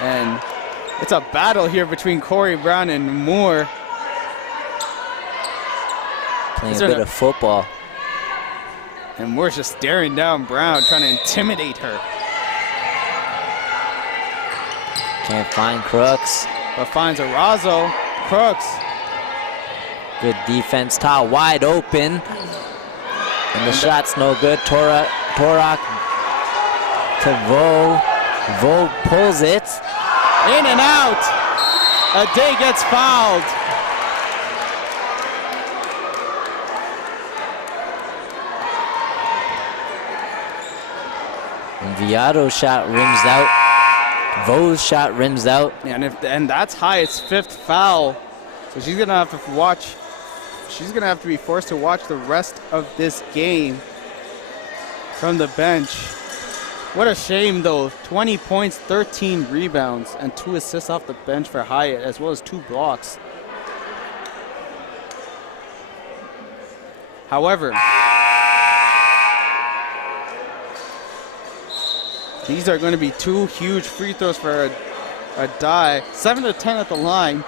And it's a battle here between Corey Brown and Moore. Playing a bit of football. And Moore's just staring down Brown, trying to intimidate her. Can't find Crooks. But finds Arazo. Crooks. Good defense. Tao wide open. And the shot's no good. Torak to Vo. Vo pulls it. In and out. Ade gets fouled. And Viato's shot rims out. Vo's shot rims out. And that's Hyatt's 5th foul. So she's gonna have to watch. She's gonna have to be forced to watch the rest of this game from the bench. What a shame though. 20 points, 13 rebounds, and 2 assists off the bench for Hyatt, as well as 2 blocks. However, these are going to be 2 huge free throws for Ade. 7 to 10 at the line,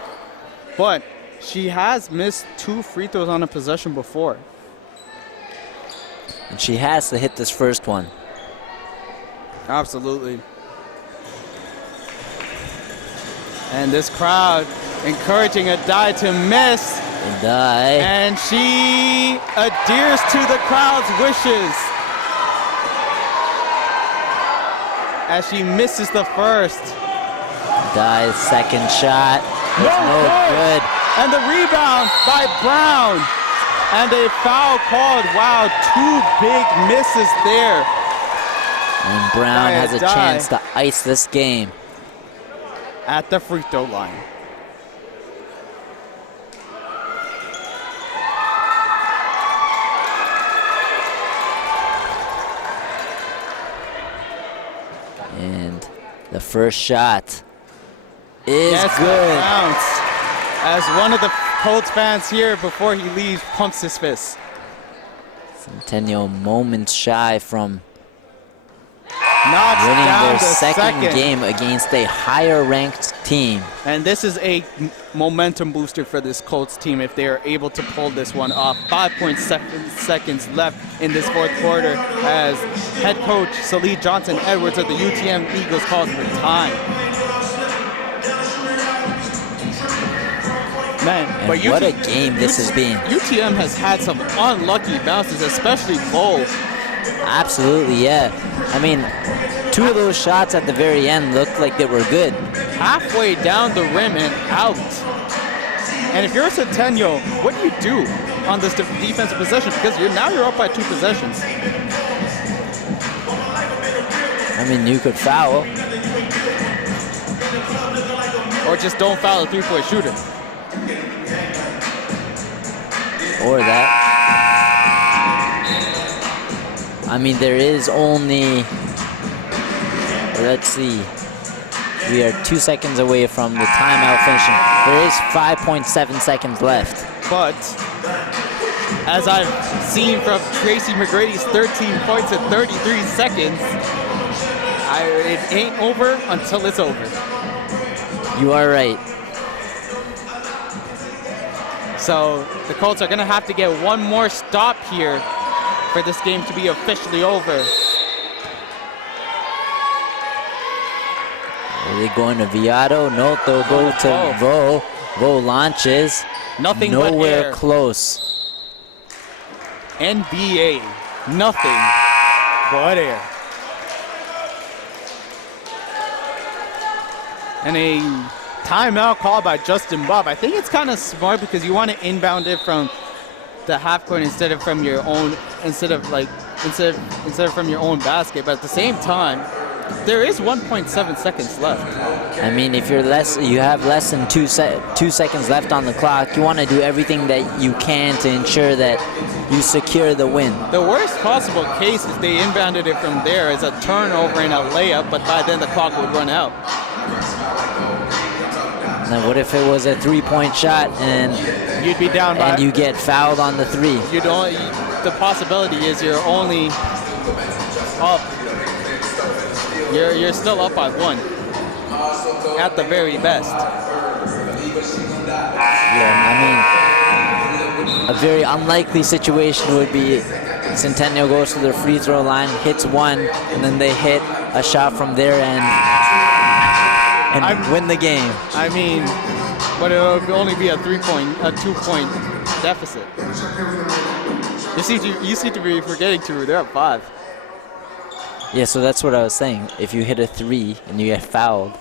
but she has missed 2 free throws on a possession before. And she has to hit this first one. Absolutely. And this crowd encouraging Ade to miss. Ade. And she adheres to the crowd's wishes as she misses the first. Ade's second shot. No good. And the rebound by Brown. And a foul called. Wow, 2 big misses there. And Brown has a chance to ice this game. At the free throw line. And the first shot is good. Bounce. As one of the Colts fans here before he leaves pumps his fist. Centennial moments shy from knocks winning down their the second game against a higher ranked team. And this is a momentum booster for this Colts team if they are able to pull this one off. 5.7 seconds left in this 4th quarter as head coach Salih Johnson Edwards of the UTM Eagles calls for time. Man, but what a game this has been. UTM has had some unlucky bounces, especially Bo. Absolutely, yeah. I mean, 2 of those shots at the very end looked like they were good. Halfway down the rim and out. And if you're a Centennial, what do you do on this defensive possession? Because now you're up by 2 possessions. I mean, you could foul. Or just don't foul a 3-point shooter. Or that. I mean, there is only, let's see, we are 2 seconds away from the timeout finishing. There is 5.7 seconds left. But as I've seen from Tracy McGrady's 13 points in 33 seconds, it ain't over until it's over. You are right. So the Colts are going to have to get one more stop here for this game to be officially over. Are they going to Viato? No, they'll go to Vo. Vo launches. Nothing but nowhere air. Close. NBA, nothing but air. And a timeout call by Justin Bob. I think it's kind of smart because you want to inbound it from the half court instead of from your own, instead of from your own basket. But at the same time, there is 1.7 seconds left. I mean, if you have less than 2 seconds left on the clock, you want to do everything that you can to ensure that you secure the win. The worst possible case if they inbounded it from there is a turnover and a layup, but by then the clock would run out. And then what if it was a 3-point shot and you'd be down by, and you get fouled on the 3? The possibility is you're only up. You're still up by 1. at the very best. Yeah, I mean, a very unlikely situation would be Centennial goes to their free throw line, hits one, and then they hit a shot from their end and win the game. I mean, but it would only be a 2-point deficit. You seem to be forgetting they're up 5. Yeah, so that's what I was saying. If you hit a 3 and you get fouled,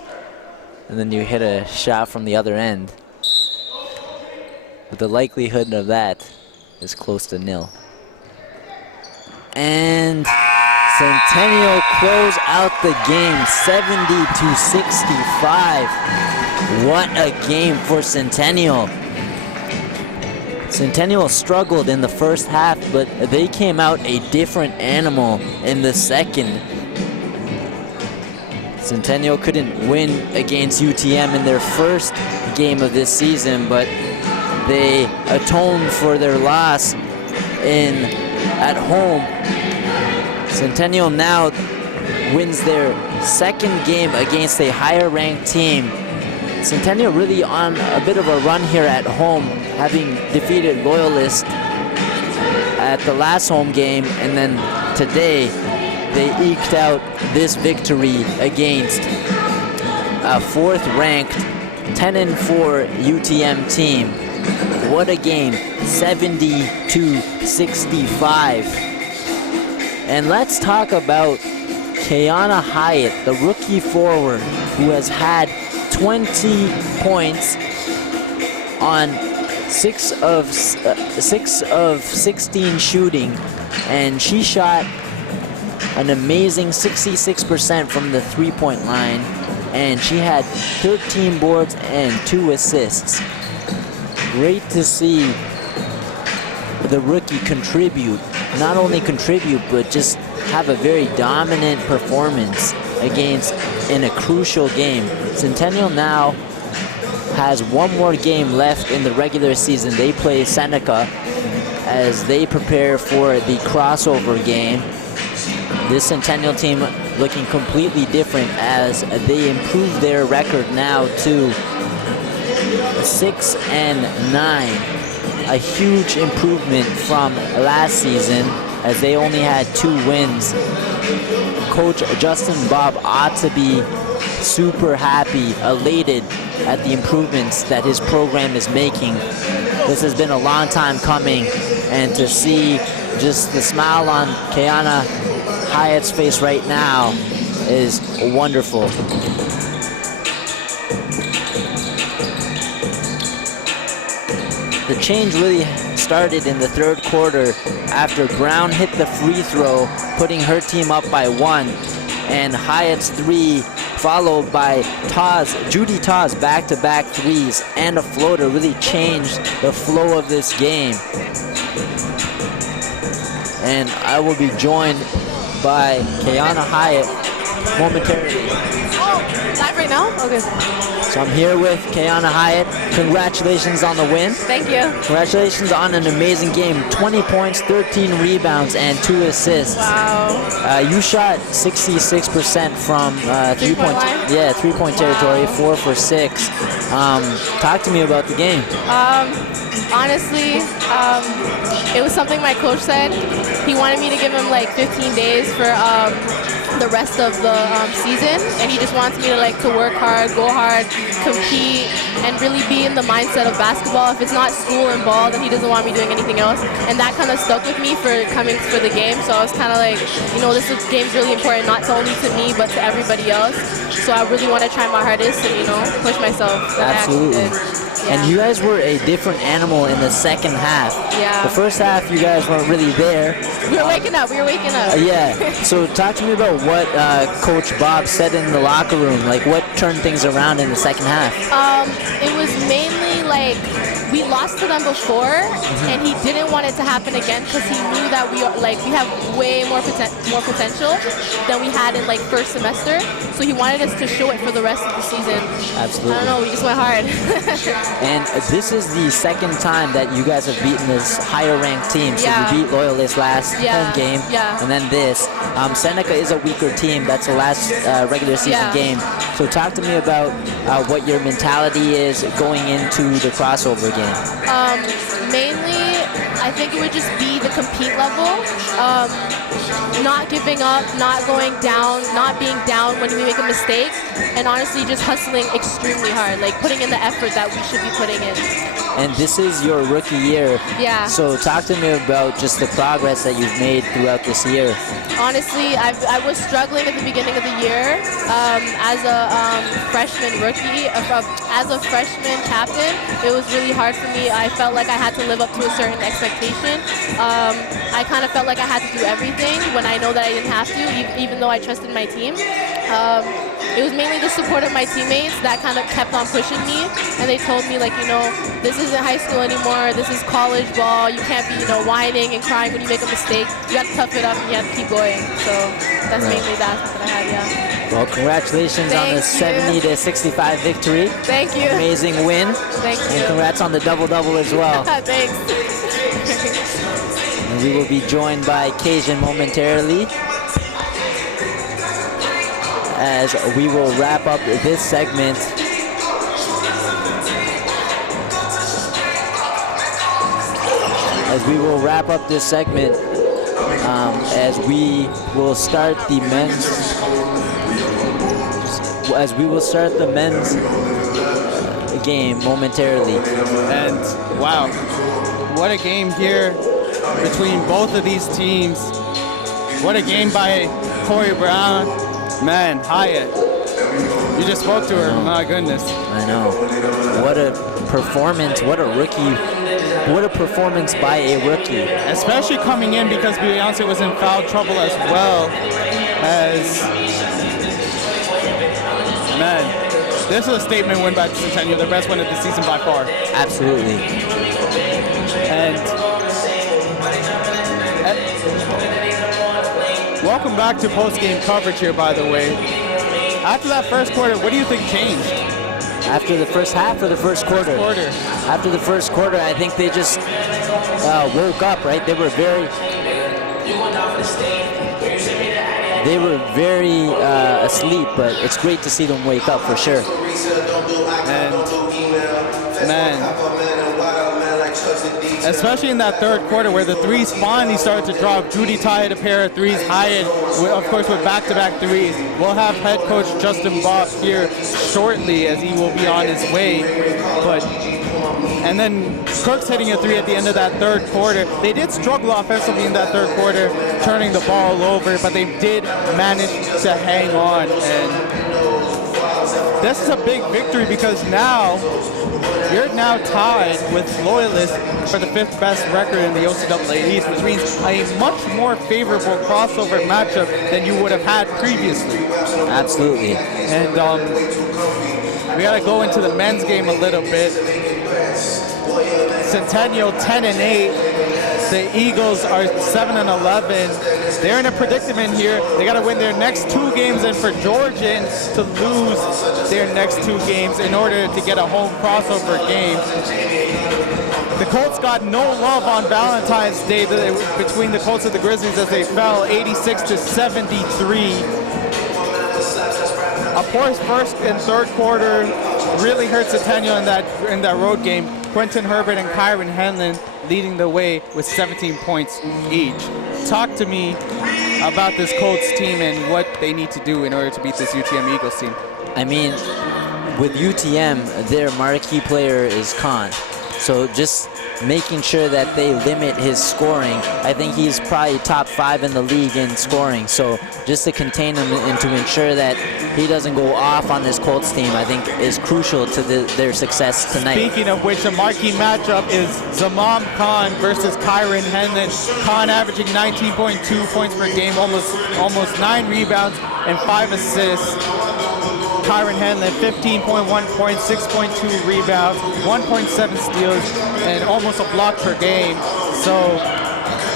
and then you hit a shot from the other end, but the likelihood of that is close to 0. And Centennial close out the game 70-65. What a game for Centennial. Centennial struggled in the first half, but they came out a different animal in the second. Centennial couldn't win against UTM in their first game of this season, but they atoned for their loss at home. Centennial now wins their second game against a higher ranked team. Centennial really on a bit of a run here at home, having defeated Loyalist at the last home game, and then today they eked out this victory against a 4th ranked 10-4 UTM team. What a game, 70-65. And let's talk about Kiana Hyatt, the rookie forward who has had 20 points on 6 of 16 shooting, and she shot an amazing 66% from the 3-point line, and she had 13 boards and 2 assists. Great to see the rookie not only contribute, but just have a very dominant performance in a crucial game. Centennial now has one more game left in the regular season. They play Seneca as they prepare for the crossover game. This Centennial team looking completely different as they improve their record now to 6-9. A huge improvement from last season as they only had 2 wins. Coach Justin Bob ought to be super happy, elated at the improvements that his program is making. This has been a long time coming, and to see just the smile on Kiana Hyatt's face right now is wonderful. The change really started in the 3rd quarter after Brown hit the free throw, putting her team up by 1, and Hyatt's 3 followed by Judy Taw's back-to-back 3s and a floater really changed the flow of this game. And I will be joined by Kiana Hyatt momentarily. Oh, live right now? Okay. So I'm here with Kiana Hyatt. Congratulations on the win. Thank you. Congratulations on an amazing game. 20 points, 13 rebounds, and 2 assists. Wow. You shot 66% from 3-point. Yeah, 3-point territory, 4 for 6. Talk to me about the game. Honestly, it was something my coach said. He wanted me to give him like 15 days for the rest of the season, and he just wants me to work hard, go hard, compete, and really be in the mindset of basketball. If it's not school and ball, then he doesn't want me doing anything else, and that kind of stuck with me for coming for the game. So I was kind of like, this game's really important, not only to me but to everybody else. So I really want to try my hardest and push myself. Absolutely. And you guys were a different animal in the second half. Yeah. The first half, you guys weren't really there. We were waking up. Yeah. So talk to me about what Coach Bob said in the locker room. What turned things around in the second half? It was mainly we lost to them before, and he didn't want it to happen again because he knew that we have way more potential than we had in first semester. So he wanted us to show it for the rest of the season. Absolutely. I don't know. We just went hard. And this is the second time that you guys have beaten this higher ranked team. So Yeah. you beat Loyalist last home game, Yeah. and then this. Seneca is a weaker team. That's the last regular season game. So talk to me about what your mentality is going into the crossover game. Mainly, I think it would just be the compete level. Not giving up, not going down, not being down when we make a mistake, and honestly just hustling extremely hard, like putting in the effort that we should be putting in. And this is your rookie year. Yeah. So talk to me about just the progress that you've made throughout this year. Honestly, I was struggling at the beginning of the year as a freshman rookie. As a freshman captain, it was really hard for me. I felt like I had to live up to a certain expectation. I kind of felt like I had to do everything when I know that I didn't have to, even though I trusted my team. It was mainly the support of my teammates that kind of kept on pushing me, and they told me, like, you know, this isn't high school anymore, this is college ball, you can't be, you know, whining and crying when you make a mistake, you got to tough it up and you have to keep going. So that's mainly the aspect that I had, yeah. Well, congratulations on the 70-65 victory. Thank you. Amazing win. Thank you. And congrats on the double-double as well. Thanks. And we will be joined by Cajun momentarily, as we will wrap up this segment. As we will wrap up this segment, as we will start the men's game momentarily. And wow, what a game here between both of these teams. What a game by Corey Brown. Man, Hyatt, you just spoke to her, my goodness. I know. What a performance, what a rookie, what a performance by a rookie. Especially coming in because Beyonce was in foul trouble as well as, man, this is a statement win by Centennial, their best win of the season by far. Absolutely. And welcome back to post-game coverage here, by the way. After that first quarter, what do you think changed? After the first half or the first quarter? After the first quarter, I think they just woke up, right? They were very asleep, but it's great to see them wake up for sure. And man, especially in that third quarter where the threes finally started to drop. Judy tied a pair of threes. Hyatt, of course, with back-to-back threes. We'll have head coach Justin Bob here shortly as he will be on his way. And then Crooks hitting a three at the end of that third quarter. They did struggle offensively in that third quarter, turning the ball over, but they did manage to hang on. And this is a big victory because now you're now tied with Loyalists for the 5th best record in the OCAA East, which means a much more favorable crossover matchup than you would have had previously. Absolutely. And we got to go into the men's game a little bit. Centennial 10-8. The Eagles are 7-11. They're in a predicament here. They got to win their next 2 games, and for Georgian to lose their next 2 games in order to get a home crossover game. The Colts got no love on Valentine's Day between the Colts and the Grizzlies as they fell 86-73. A poor first and third quarter really hurt Centennial in that road game. Quentin Herbert and Kyron Henlon leading the way with 17 points each. Talk to me about this Colts team and what they need to do in order to beat this UTM Eagles team. I mean, with UTM, their marquee player is Khan. So just making sure that they limit his scoring. I think he's probably top 5 in the league in scoring. So just to contain him and to ensure that he doesn't go off on this Colts team, I think is crucial to their success tonight. Speaking of which, a marquee matchup is Zamam Khan versus Kyron Henlon. Khan averaging 19.2 points per game, almost 9 rebounds and 5 assists. Kyron Henlon, 15.1 points, 6.2 rebounds, 1.7 steals, and almost a block per game. So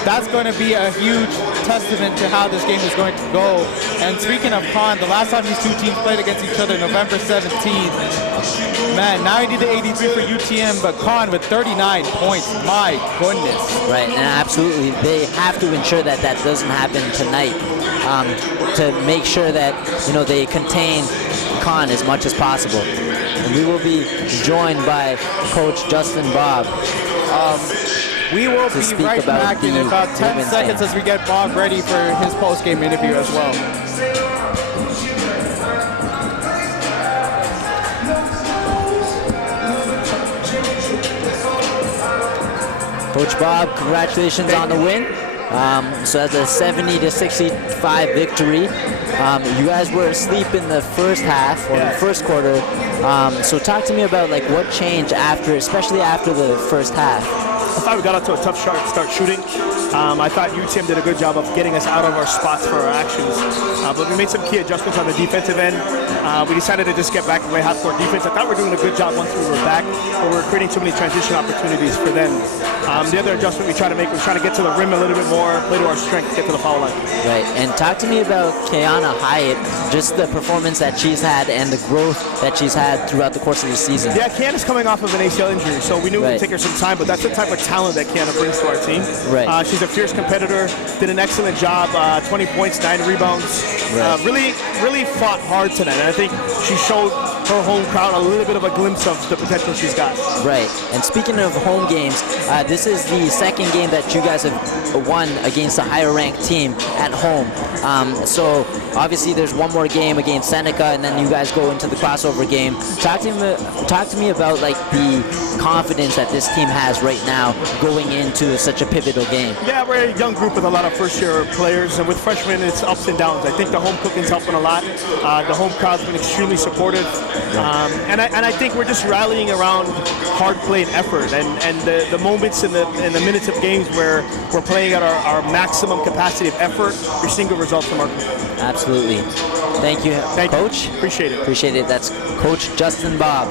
that's going to be a huge testament to how this game is going to go. And speaking of Khan, the last time these 2 teams played against each other, November 17th, man, 90-83 for UTM, but Khan with 39 points. My goodness. Right, and absolutely, they have to ensure that that doesn't happen tonight, to make sure that, you know, they contain Khan as much as possible. And we will be joined by Coach Justin Bob. We will be right back in about 10 seconds as we get Bob ready for his post-game interview as well. Coach Bob, congratulations on the win. So that's a 70-65 victory. You guys were asleep in the first half or the first quarter. So talk to me about like what changed after, especially after the first half. I thought we got out to a tough start shooting. I thought UTM did a good job of getting us out of our spots for our actions. But we made some key adjustments on the defensive end. We decided to just get back and play half-court defense. I thought we were doing a good job once we were back, but we were creating too many transition opportunities for them. The other adjustment we tried to make was trying to get to the rim a little bit more, play to our strength, get to the foul line. Right, and talk to me about Kiana Hyatt, just the performance that she's had and the growth that she's had throughout the course of the season. Yeah, Kiana's coming off of an ACL injury, so we knew it would take her some time, but that's the type of talent that Kiana brings to our team. Right. She's a fierce competitor, did an excellent job, 20 points, 9 rebounds. Right. Really fought hard tonight, and I think she showed her home crowd a little bit of a glimpse of the potential she's got. Right, and speaking of home games, this is the second game that you guys have won against a higher ranked team at home. So obviously there's one more game against Seneca, and then you guys go into the crossover game. Talk to me about like the confidence that this team has right now going into such a pivotal game. Yeah, we're a young group with a lot of first-year players, and with freshmen, it's ups and downs. I think the home cooking's helping a lot. The home crowd's been extremely supportive, and I think we're just rallying around hard play and effort, and the moments in the minutes of games where we're playing at our maximum capacity of effort, you're seeing good results from our group. Absolutely. Thank you, Coach. Appreciate it. Appreciate it. That's Coach Justin Bob.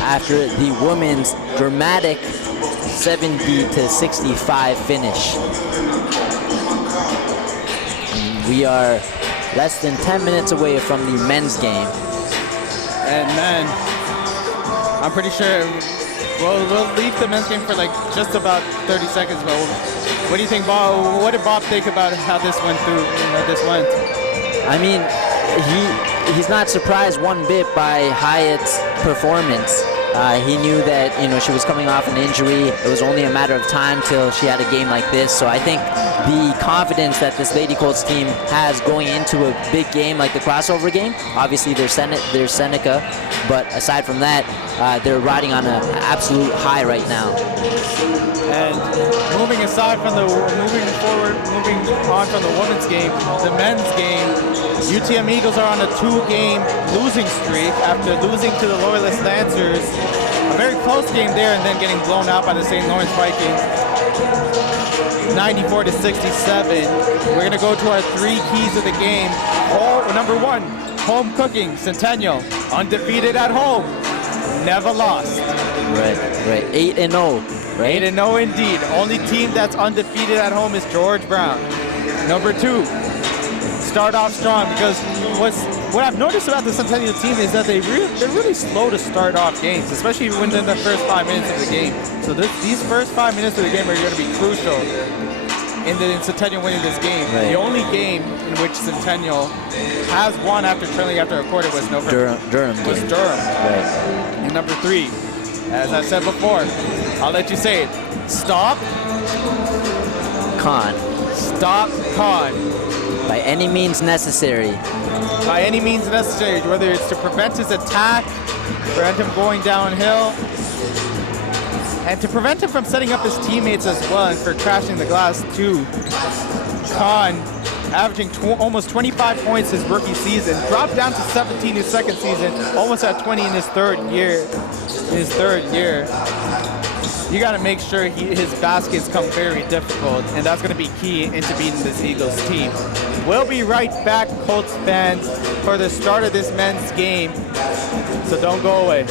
After the women's dramatic 70-65 finish. We are less than 10 minutes away from the men's game. And men, I'm pretty sure we'll leave the men's game for like just about 30 seconds. But what do you think, Bob? What did Bob think about how this went through? This went. I mean, he's not surprised one bit by Hyatt's performance. He knew that she was coming off an injury. It was only a matter of time till she had a game like this. So I think the confidence that this Lady Colts team has going into a big game like the crossover game, obviously there's Seneca, but aside from that, they're riding on an absolute high right now. And moving on from the women's game, the men's game, UTM Eagles are on a 2-game losing streak after losing to the Loyalist Lancers. A very close game there, and then getting blown out by the St. Lawrence Vikings, 94-67. We're going to go to our 3 keys of the game. Number 1, home cooking. Centennial, undefeated at home, never lost. Right. 8-0. Right? 8-0 indeed. Only team that's undefeated at home is George Brown. Number 2, start off strong, because what I've noticed about the Centennial team is that they're really slow to start off games, especially within the first 5 minutes of the game. So these first 5 minutes of the game are going to be crucial in Centennial winning this game. Right. The only game in which Centennial has won after trailing after a quarter was Durham. Right. And number 3, as I said before, I'll let you say it. Stop Khan. Stop Khan. By any means necessary. By any means necessary, whether it's to prevent his attack, prevent him going downhill, and to prevent him from setting up his teammates as well and for crashing the glass too. Khan, averaging almost 25 points his rookie season, dropped down to 17 his second season, almost at 20 in his third year. You got to make sure his baskets come very difficult, and that's going to be key into beating this Eagles team. We'll be right back, Colts fans, for the start of this men's game, so don't go away.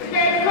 Okay,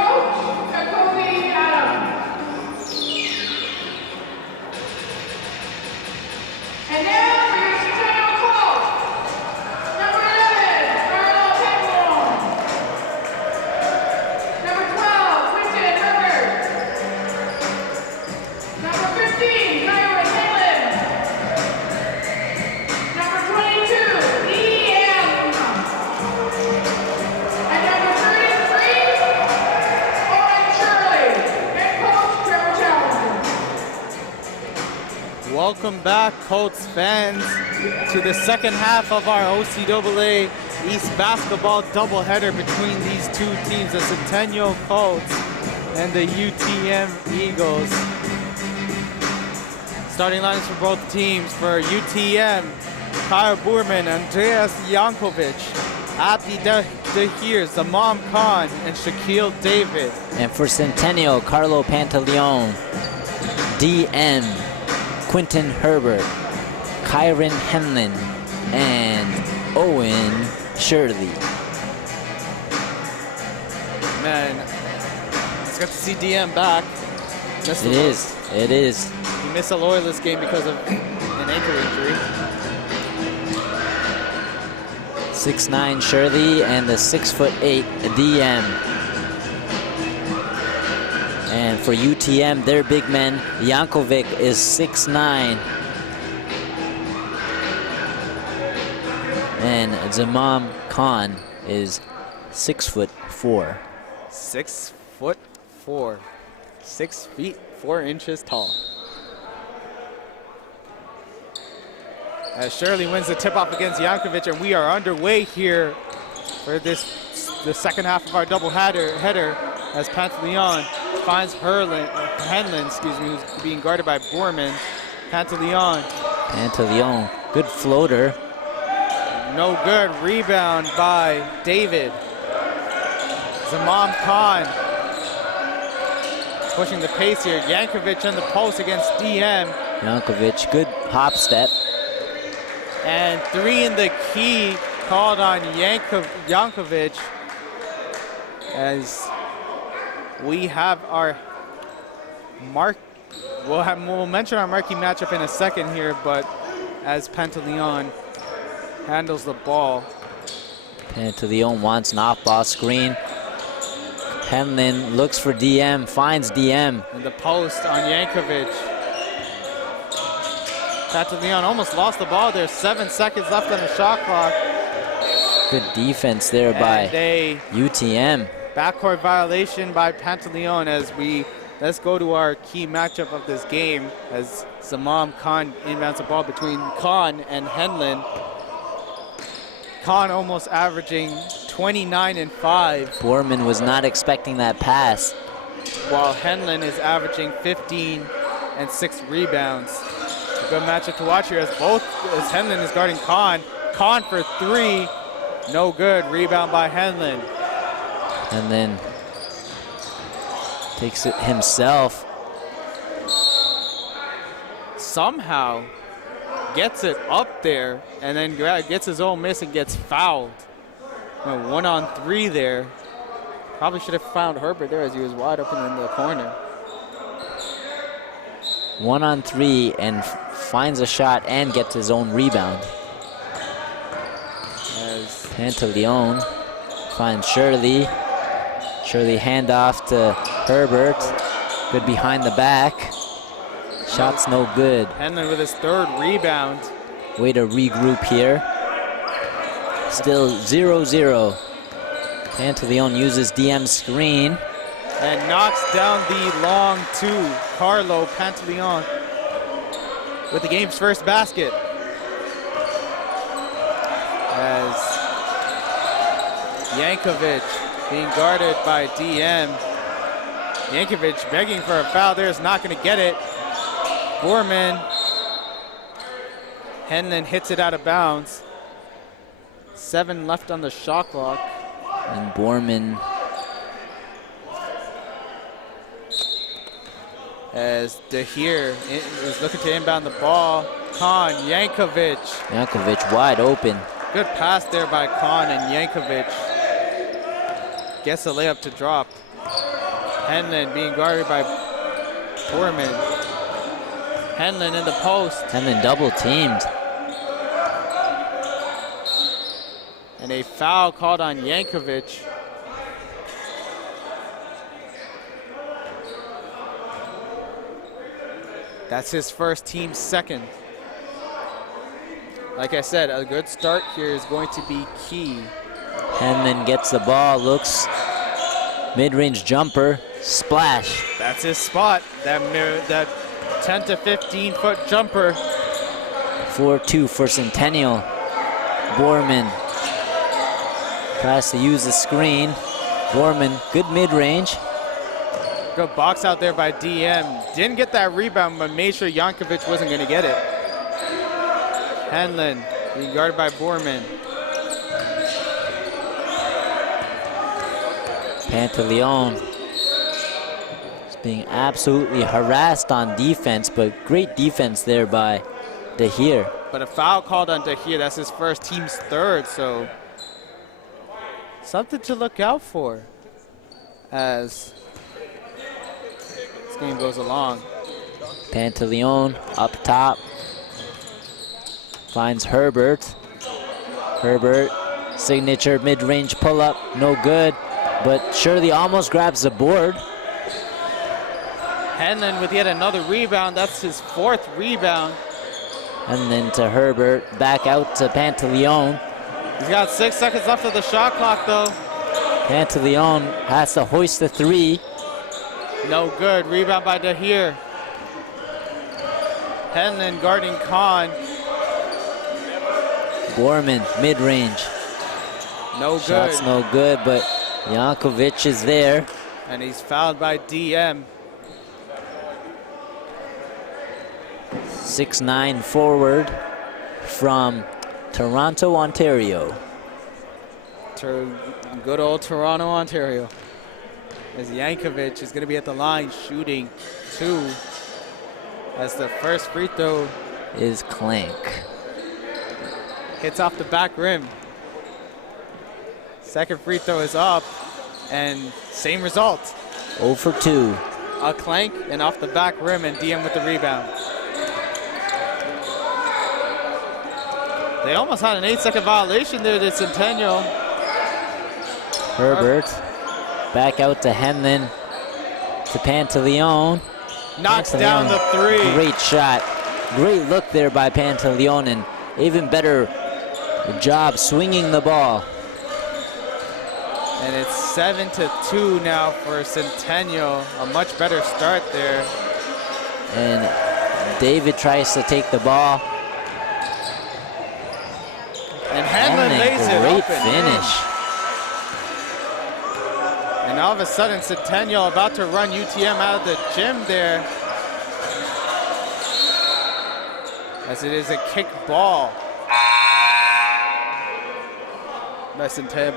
Welcome back, Colts fans, to the second half of our OCAA East basketball doubleheader between these two teams, the Centennial Colts and the UTM Eagles. Starting lines for both teams: for UTM, Kyle Boerman, Andreas Jankovic, Abdi Dahir, Zamam Khan, and Shaquille David. And for Centennial, Carlo Pantaleon, DM, Quentin Herbert, Kyron Henlin, and Owen Shirley. Man, it's good to see DM back. It is. He missed a Loyalist game because of an ankle injury. 6'9" Shirley and the 6'8" DM. And for UTM, their big man, Jankovic, is 6'9". And Zamam Khan is 6'4". 6'4", 6 feet 4 inches tall. As Shirley wins the tip-off against Jankovic, and we are underway here for the second half of our double header, as Pantaleon finds Henlin, who's being guarded by Boerman. Pantaleon, good floater. no good. Rebound by David. Zamam Khan pushing the pace here. Jankovic in the post against DM. Jankovic, good hop step. And 3 in the key called on Jankovic, as we have our we'll mention our marquee matchup in a second here, but as Pantaleon handles the ball. Pantaleon wants an off-ball screen. Henlin looks for DM, finds DM. And the post on Jankovic. Pantaleon almost lost the ball there. 7 seconds left on the shot clock. Good defense there by UTM. Backcourt violation by Pantaleon as let's go to our key matchup of this game as Zamam Khan inbounds the ball between Khan and Henlin. Khan almost averaging 29 and 5. Boerman was not expecting that pass. While Henlin is averaging 15 and 6 rebounds. A good matchup to watch here as Henlin is guarding Khan. Khan for 3, no good. Rebound by Henlin. And then takes it himself. Somehow gets it up there and then gets his own miss and gets fouled. 1-on-3 there. Probably should have found Herbert there as he was wide open in the corner. 1-on-3 and finds a shot and gets his own rebound. As Pantaleon finds Shirley. Shirley handoff to Herbert. Good behind the back. Shot's no good. Henlin with his 3rd rebound. Way to regroup here. Still 0-0. Pantaleon uses DM's screen. And knocks down the long 2. Carlo Pantaleon with the game's first basket. As Jankovic being guarded by DM. Jankovic begging for a foul there, is not going to get it. Boerman. Henlin hits it out of bounds. 7 left on the shot clock. And Boerman, as Dahir is looking to inbound the ball. Khan, Jankovic. Jankovic wide open. Good pass there by Khan, and Jankovic gets a layup to drop. Henlin being guarded by Boerman. Henlin in the post. Henlin double teamed. And a foul called on Jankovic. That's his first, team's second. Like I said, a good start here is going to be key. Henlin gets the ball, looks, mid-range jumper, splash. That's his spot. That 10 to 15 foot jumper. 4-2 for Centennial. Borman tries to use the screen. Borman, good mid-range. Good box out there by DM. Didn't get that rebound, but made sure Jankovic wasn't going to get it. Hanlon being guarded by Borman. Pantaleon is being absolutely harassed on defense, but great defense there by Dahir. But a foul called on Dahir. That's his first, team's third, so something to look out for as this game goes along. Pantaleon up top. Finds Herbert. Herbert, signature mid-range pull-up, no good, but Shirley almost grabs the board. Hanlon with yet another rebound. That's his fourth rebound. And then to Herbert, back out to Pantaleon. He's got 6 seconds left of the shot clock, though. Pantaleon has to hoist the three. No good. Rebound by Dahir. Hanlon guarding Khan. Borman, mid-range. No good. Shot's no good, but Jankovic is there. And he's fouled by DM. 6'9" forward from Toronto, Ontario. Good old Toronto, Ontario. As Jankovic is going to be at the line shooting 2. As the first free throw is Clank. Hits off the back rim. Second free throw is up, and same result. 0 for 2. A clank and off the back rim, and DM with the rebound. They almost had an 8-second violation there to Centennial. Herbert back out to Henlin, to Pantaleon. Knocks down the three. Great shot. Great look there by Pantaleon, and even better job swinging the ball. And it's 7-2 now for Centennial. A much better start there. And David tries to take the ball. And Hanlon lays it great open. finish. And all of a sudden, Centennial about to run UTM out of the gym there. As it is a kick ball. By Centennial,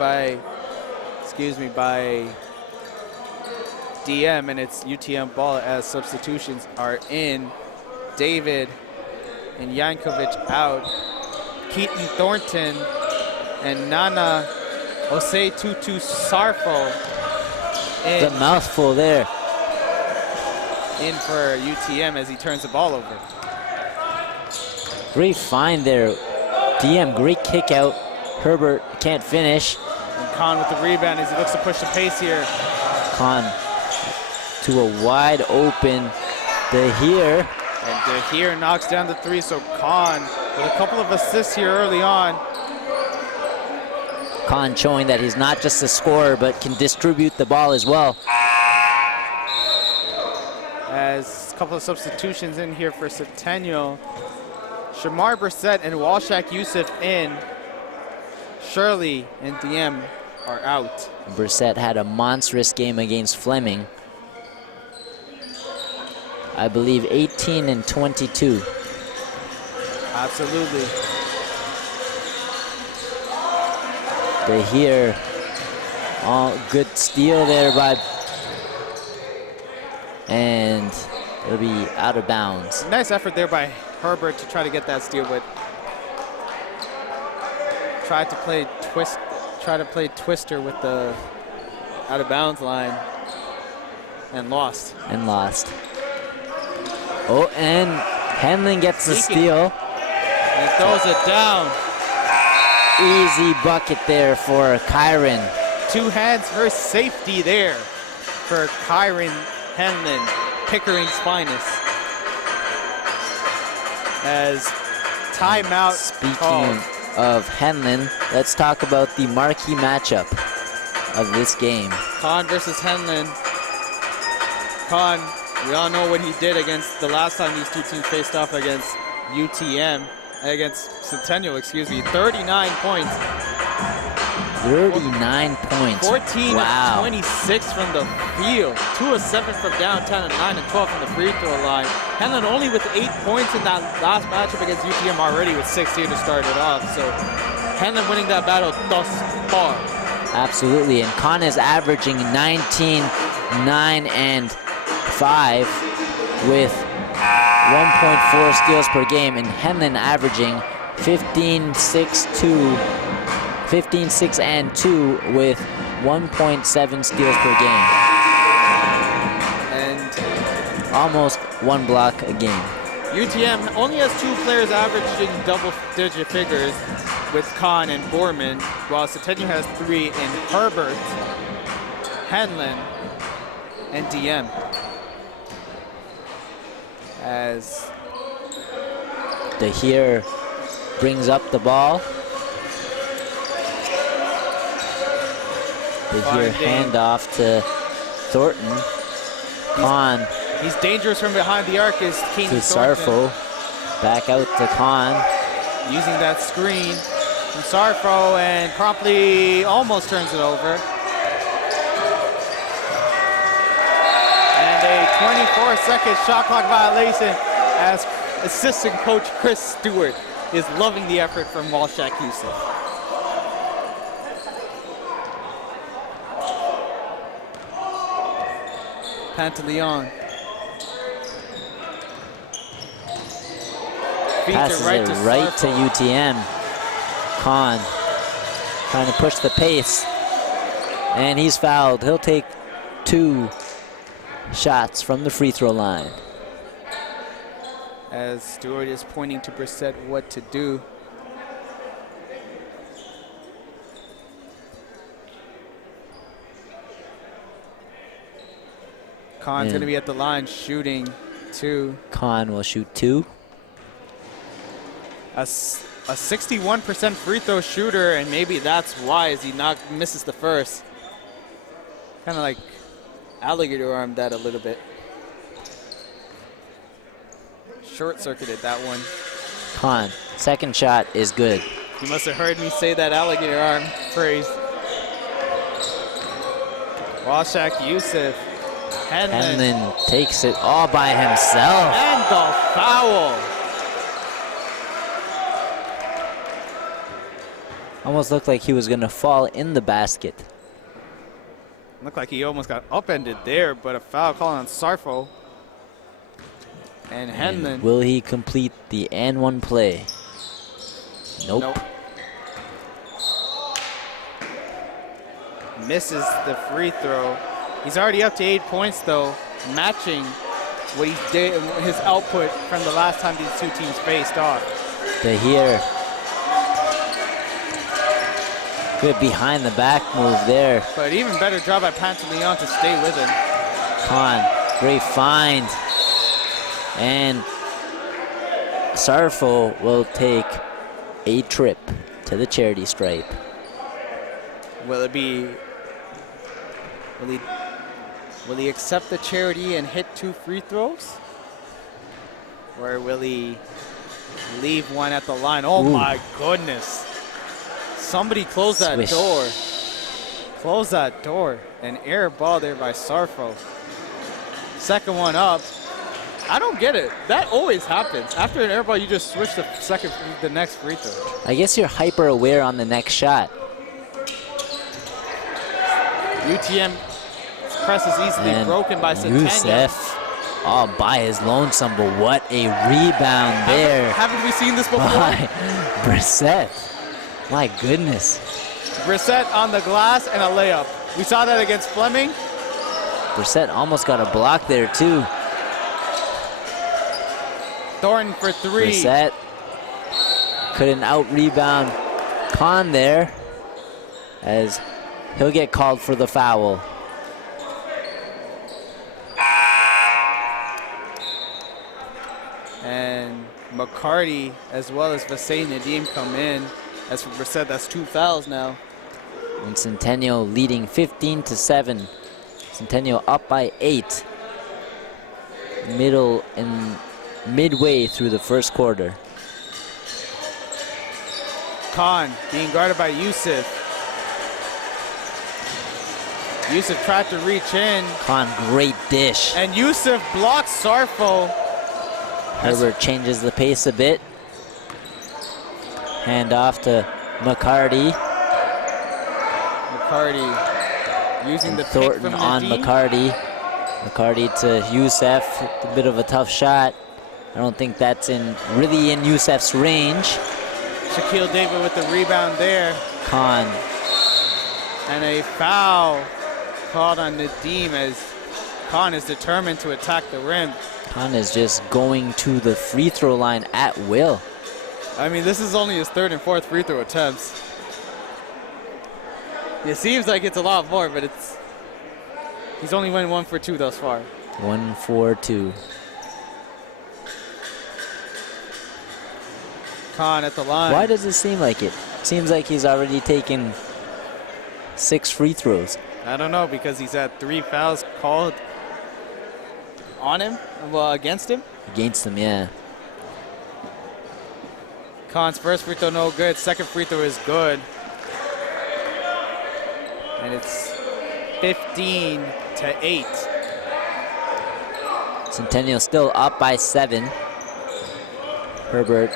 by DM, and it's UTM ball as substitutions are in. David and Jankovic out. Keaton Thornton and Nana Osei Tutu Sarfo in. The mouthful there. In for UTM as he turns the ball over. Great find there. DM, great kick out. Herbert can't finish. And Khan with the rebound as he looks to push the pace here. Khan to a wide open Dahir. And Dahir knocks down the three, so Khan with a couple of assists here early on. Khan showing that he's not just a scorer, but can distribute the ball as well. As a couple of substitutions in here for Centennial. Shamar Brissett and Walshak Youssef in. Shirley and DM are out. Brissett had a monstrous game against Fleming. I believe 18 and 22. Absolutely. Dahir, good steal there by, and it'll be out of bounds. Nice effort there by Herbert to try to get that steal, but tried to play twister with the out of bounds line and lost. Oh, and Henlin gets the steal. And throws it down. Easy bucket there for Kyron. 2 hands for safety there for Kyron Henlin, Pickering's finest. As timeout called. Speaking of Henlin, let's talk about the marquee matchup of this game. Khan versus Henlin. Khan We all know what he did against the last time these two teams faced off against UTM, against Centennial, excuse me. 39 points. 39 points. 14 wow. of 26 from the field. 2 of 7 from downtown, and 9 and 12 from the free throw line. Hanlon only with 8 points in that last matchup against UTM, already with 16 to start it off. So Hanlon winning that battle thus far. Absolutely, and Khan is averaging 19, 9, and 5 with 1.4 steals per game, and Hanlon averaging 15, 6, 2, 15, 6, and 2 with 1.7 steals per game. And almost 1 block a game. UTM only has 2 players averaging double-digit figures with Khan and Borman, while Centennial has 3 in Herbert, Hanlon, and DM. As Dahir brings up the ball. Dahir handoff to Thornton. Khan he's dangerous from behind the arc is Keenan to Sarfo. Back out to Khan. Using that screen from Sarfo, and promptly almost turns it over. And a 24-second shot clock violation as assistant coach Chris Stewart is loving the effort from Walshak Yusuf. Pantaleon. Passes it right to UTM. Khan trying to push the pace. And he's fouled. He'll take 2 shots from the free throw line. As Stewart is pointing to Brissett what to do. Khan's going to be at the line shooting 2. Khan will shoot 2. A 61% free throw shooter, and maybe that's why as he misses the first. Kind of like alligator armed that a little bit. Short-circuited that one. Khan, second shot is good. You must have heard me say that alligator arm phrase. Walshak Yusuf. Hanlon takes it all by himself. And the foul. Almost looked like he was going to fall in the basket. Looked like he almost got upended there, but a foul call on Sarfo. And Hanlon. And will he complete the and 1 play? Nope. Misses the free throw. He's already up to 8 points though, matching what he did, his output from the last time these 2 teams faced off. Dahir. Good behind the back move there. But even better job by Pantaleon to stay with him. Khan, great find. And Sarfo will take a trip to the charity stripe. Will he accept the charity and hit 2 free throws? Or will he leave one at the line? Oh my goodness. Somebody close that door. Close that door. An air ball there by Sarfo. Second one up. I don't get it. That always happens. After an air ball, you just switch the next free throw. I guess you're hyper aware on the next shot. UTM press is easily broken by Centennial. Yusuf all by his lonesome, but what a rebound there. Haven't we seen this before? By Brissett. My goodness. Brissett on the glass and a layup. We saw that against Fleming. Brissett almost got a block there too. Thornton for 3. Brissett couldn't out-rebound Khan there, as he'll get called for the foul. And McCarty as well as Vasey Nadim come in. As for Brissett, that's 2 fouls now. And Centennial leading 15-7. Centennial up by 8. midway through the first quarter. Khan being guarded by Yusuf. Yusuf tried to reach in. Khan, great dish. And Yusuf blocks Sarfo. Herbert changes the pace a bit. Hand off to McCarty. McCarty using the pick Thornton from on Nadeem. McCarty. McCarty to Yusuf, a bit of a tough shot. I don't think that's really in Yusuf's range. Shaquille David with the rebound there. Khan. And a foul called on Nadeem as Khan is determined to attack the rim. Khan is just going to the free throw line at will. I mean, this is only his third and fourth free throw attempts. It seems like it's a lot more, but he's only went 1 for 2 thus far. 1 for 2. Khan at the line. Why does it seem like it? Seems like he's already taken 6 free throws. I don't know, because he's had 3 fouls called on him, well, against him. Against him, yeah. Khan's first free throw no good. Second free throw is good. And it's 15-8. Centennial still up by 7. Herbert.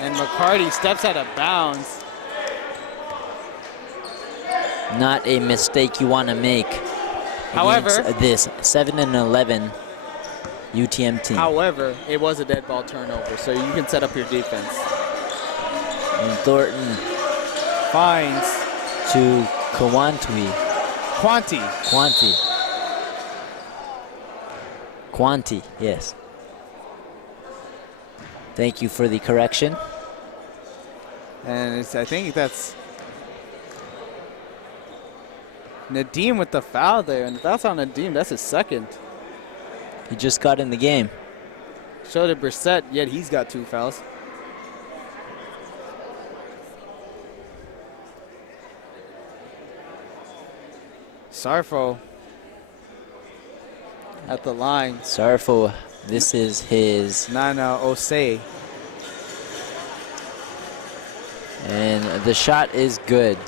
And McCarty steps out of bounds. Not a mistake you want to make. However, against this 7 and 11 UTM team. However, it was a dead ball turnover, so you can set up your defense. And Thornton finds to Kwanti. Kwanti, yes. Thank you for the correction. And I think that's Nadeem with the foul there. And if that's on Nadeem, that's his second. He just got in the game. Showed it Brissett, yet he's got 2 fouls. Sarfo at the line. Sarfo, this is his. Nana Osei. And the shot is good.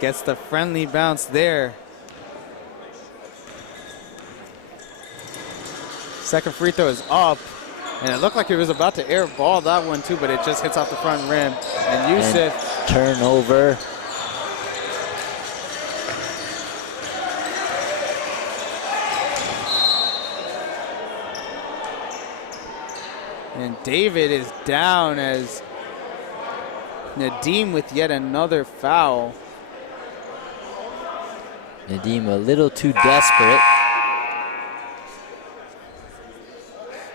Gets the friendly bounce there. Second free throw is up. And it looked like he was about to air ball that one too, but it just hits off the front rim. And Yusuf. Turnover. And David is down as Nadeem with yet another foul. Nadeem a little too desperate.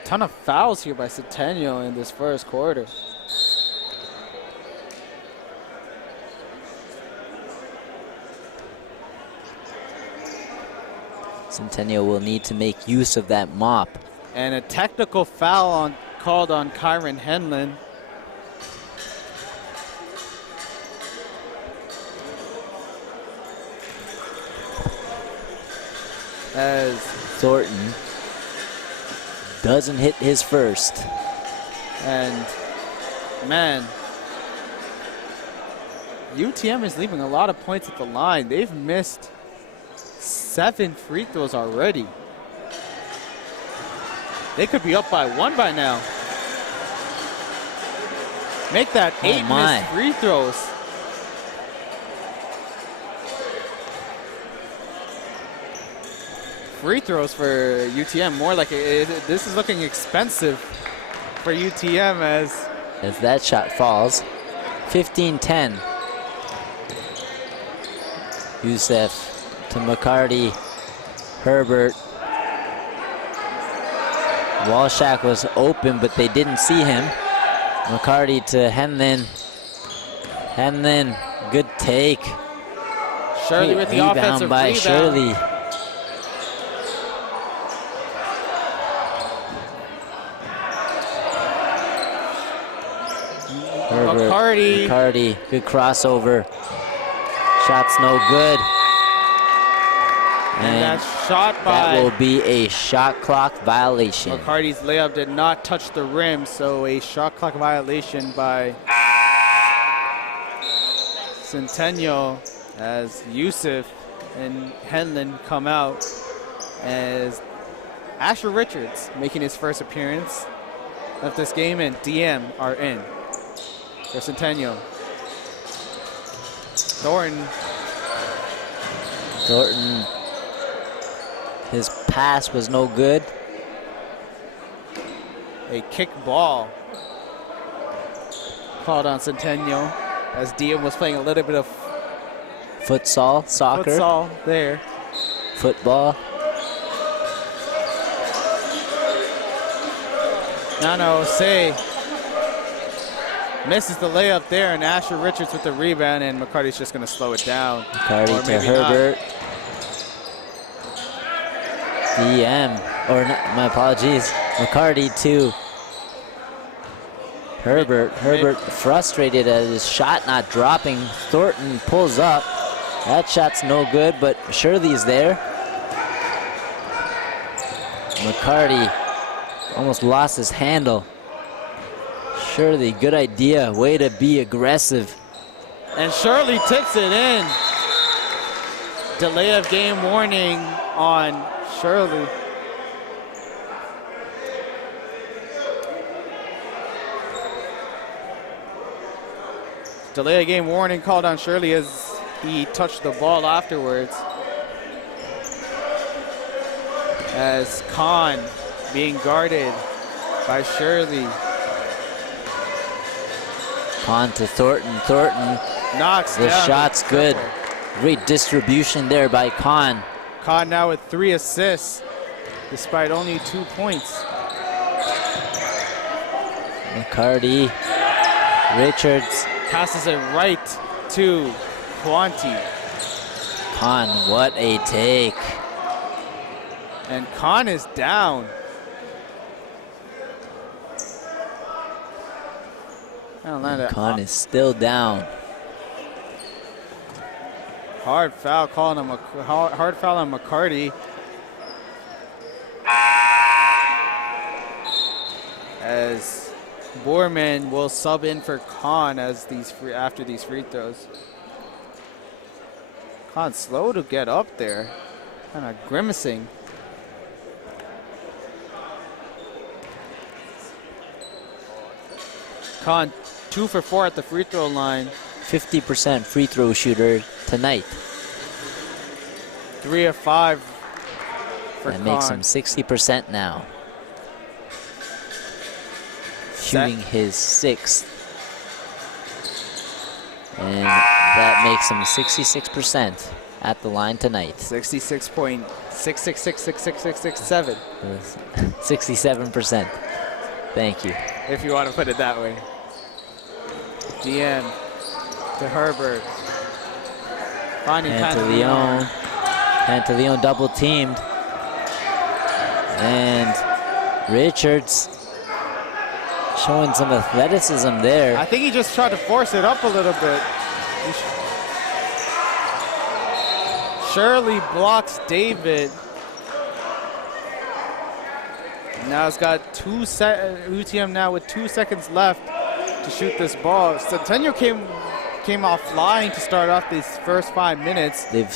Ton of fouls here by Centennial in this first quarter. Centennial will need to make use of that mop. And a technical foul called on Kyron Henlon. As Thornton doesn't hit his first. And man, UTM is leaving a lot of points at the line. They've missed 7 free throws already. They could be up by 1 by now. Make that 8 missed free throws. Free throws for UTM, more like this is looking expensive for UTM as that shot falls. 15-10. Yusuf to McCarty. Herbert. Walshak was open, but they didn't see him. McCarty to Henlon. Henlon, good take. Shirley with the offensive by rebound. Shirley. McCarty, good crossover. Shot's no good. And that shot by... That will be a shot clock violation. McCarty's layup did not touch the rim, so a shot clock violation by Centennial as Yusuf and Henlon come out, as Asher Richards making his first appearance of this game, and DM are in for Centennial. Thornton, his pass was no good. a kick ball called on Centennial, as DM was playing a little bit of Futsal, soccer. futsal there. Football. Nano Say misses the layup there, and Asher Richards with the rebound, and McCarty's just going to slow it down. McCarty Or to maybe Herbert. DM, or not, my apologies. McCarty to Herbert. Herbert frustrated at his shot not dropping. Thornton pulls up. That shot's no good, but Shirley's there. McCarty almost lost his handle. Shirley, good idea. Way to be aggressive. And Shirley tips it in. Delay of game warning on Shirley. Delay of game warning called on Shirley as he touched the ball afterwards. As Khan being guarded by Shirley. On to Thornton. Thornton, Knocks the down shot's the good. triple. Great distribution there by Khan. Khan now with 3 assists, despite only 2 points. McCarty, Richards, Passes it right to Quanti. Khan, what a take. And Khan is down. Khan is still down. Hard foul calling him hard foul on McCarty. As Borman will sub in for Khan as after these free throws. Khan slow to get up there, kind of grimacing. Khan 2 for 4 at the free throw line. 50% free throw shooter tonight. 3 of 5 for That Khan. makes him 60% now. Shooting his 6th. And that makes him 66% at the line tonight. 66.6666667. 67%. Thank you. If you want to put it that way. DM to Herbert. Finding Pantaleon. Pantaleon double teamed. And Richards showing some athleticism there. I think he just tried to force it up a little bit. Shirley blocks David. Now it's got UTM now with 2 seconds left to shoot this ball. Centennial came offline to start off these first 5 minutes. They've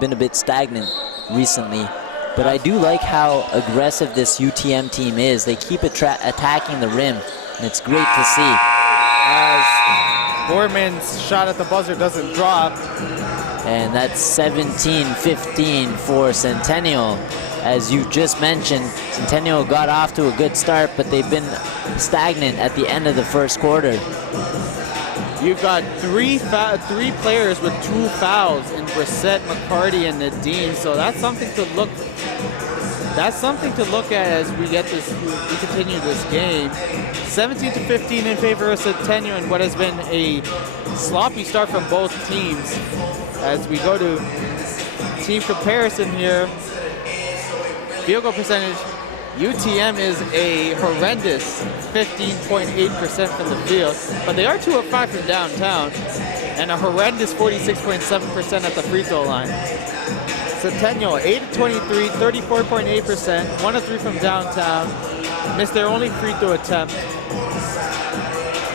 been a bit stagnant recently, but I do like how aggressive this UTM team is. They keep attacking the rim, and it's great to see. As Borman's shot at the buzzer doesn't drop. And that's 17-15 for Centennial. As you just mentioned, Centennial got off to a good start, but they've been stagnant at the end of the first quarter. You've got three players with 2 fouls in Brissett, McCarty, and Nadeem. So that's something to look. That's something to look at as we continue this game. 17-15 in favor of Centennial, and what has been a sloppy start from both teams. As we go to team comparison here, field goal percentage, UTM is a horrendous 15.8% from the field, but they are 2 of 5 from downtown, and a horrendous 46.7% at the free throw line. Centennial, 8-23, 34.8%, 1 of 3 from downtown. Missed their only free throw attempt.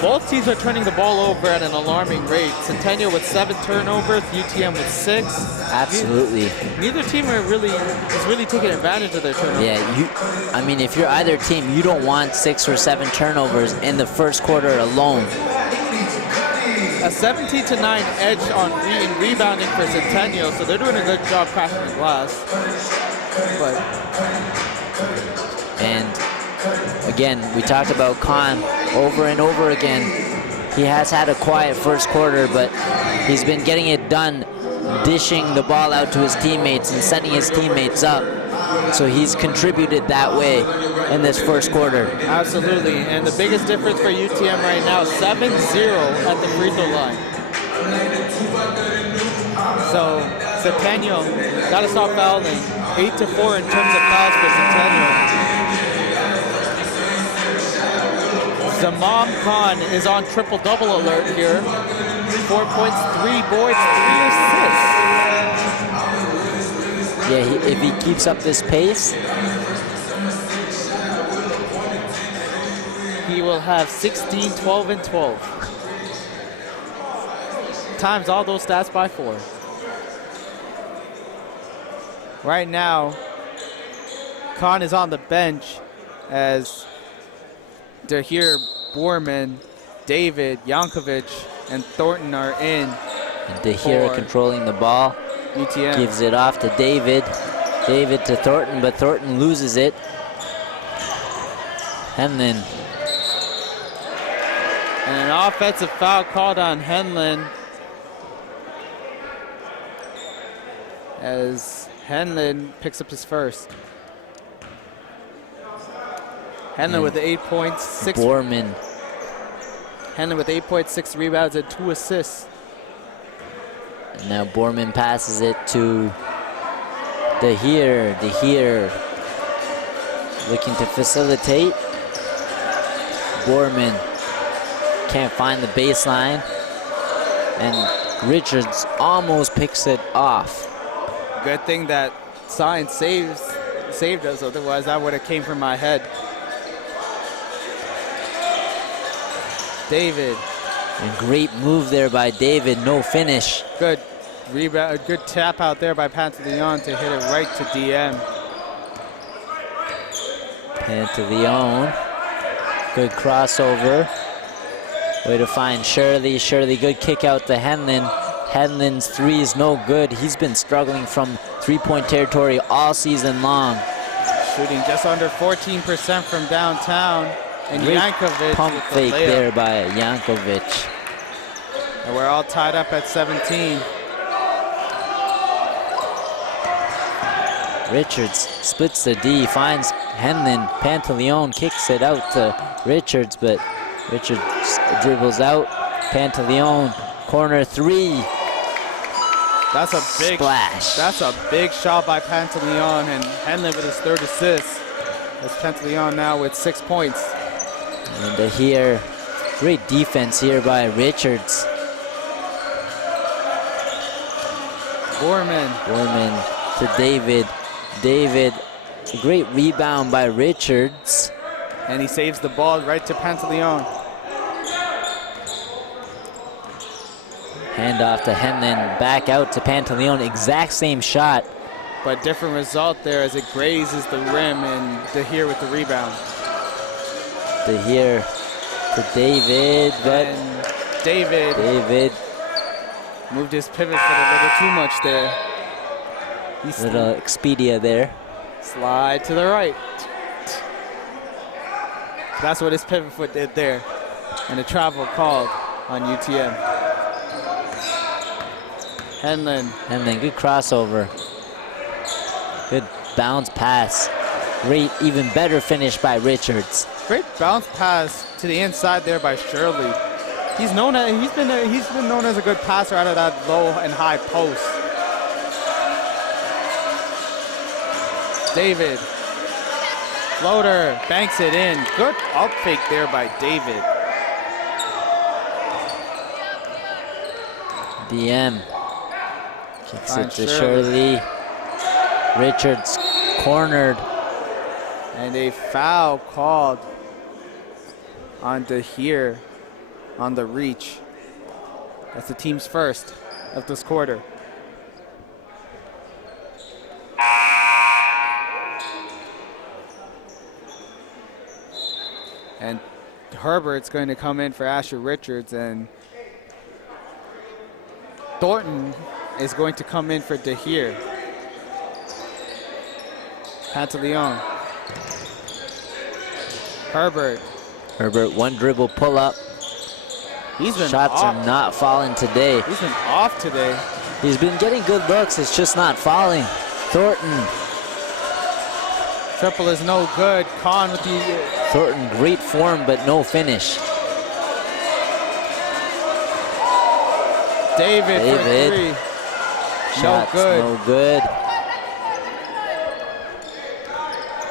Both teams are turning the ball over at an alarming rate. Centennial with 7 turnovers, UTM with 6. Absolutely. Neither team is really taking advantage of their turnovers. Yeah, I mean, if you're either team, you don't want 6 or 7 turnovers in the first quarter alone. A 17-9 edge in rebounding for Centennial, so they're doing a good job crashing the glass. And again, we talked about Khan over and over again. He has had a quiet first quarter, but he's been getting it done, dishing the ball out to his teammates and setting his teammates up. So he's contributed that way in this first quarter. Absolutely, and the biggest difference for UTM right now, 7-0 at the free throw line. So Centennial got to stop fouling. 8-4 in terms of fouls for Centennial. Zamam Khan is on triple-double alert here. 4 points, 3 boards, 3 assists. Yeah, if he keeps up this pace, he will have 16, 12, and 12. Times all those stats by 4. Right now, Khan is on the bench as Dahir, Borman, David, Yankovic, and Thornton are in. and Dahir controlling the ball. UTM. Gives it off to David. David to Thornton, but Thornton loses it. Henlin. And an offensive foul called on Henlin as Henlin picks up his first. Henlin with 8 points, 6. Borman. Henlin with 8 points, 6 rebounds, and 2 assists. And now Borman passes it to Dahir. Dahir looking to facilitate. Borman can't find the baseline. And Richards almost picks it off. Good thing that sign saved us, otherwise that would have came from my head. David. And great move there by David, no finish. Good rebound, good tap out there by Pantaleon to hit it right to DM. Pantaleon, good crossover. Way to find Shirley. Shirley, good kick out to Henlin. Henlin's three is no good. He's been struggling from three-point territory all season long. Shooting just under 14% from downtown. And Great Yankovic pump with the fake layup. there by Yankovic. And we're all tied up at 17. Richards splits the D, finds Henlin. Pantaleon kicks it out to Richards, but Richards dribbles out. Pantaleon, corner three. That's a big splash. That's a big shot by Pantaleon, and Henlin with his third assist. That's Pantaleon now with 6 points. And here, great defense here by Richards. Borman. Borman to David. David, a great rebound by Richards. And he saves the ball right to Pantaleon. Hand off to Henlin, back out to Pantaleon, exact same shot. But different result there as it grazes the rim, and Dahir with the rebound. Dahir to David, but and David moved his pivot foot a little too much there. He's little Expedia there. Slide to the right. That's what his pivot foot did there. And a travel called on UTM. Henlin, good crossover. Good bounce pass. Great, even better finish by Richards. Great bounce pass to the inside there by Shirley. He's been known as a good passer out of that low and high post. David, floater, banks it in. Good up fake there by David. DM kicks it to Shirley. Richards cornered. And a foul called on Dahir on the reach. That's the team's first of this quarter. And Herbert's going to come in for Asher Richards, and Thornton is going to come in for Dahir. Pantaleon. Herbert, one dribble pull up. he's been Shots off. are not falling today. He's been off today. He's been getting good looks, it's just not falling. Thornton. Triple is no good. Kahn with the Thornton, great form, but no finish. David for David. three. Shots No good. no good.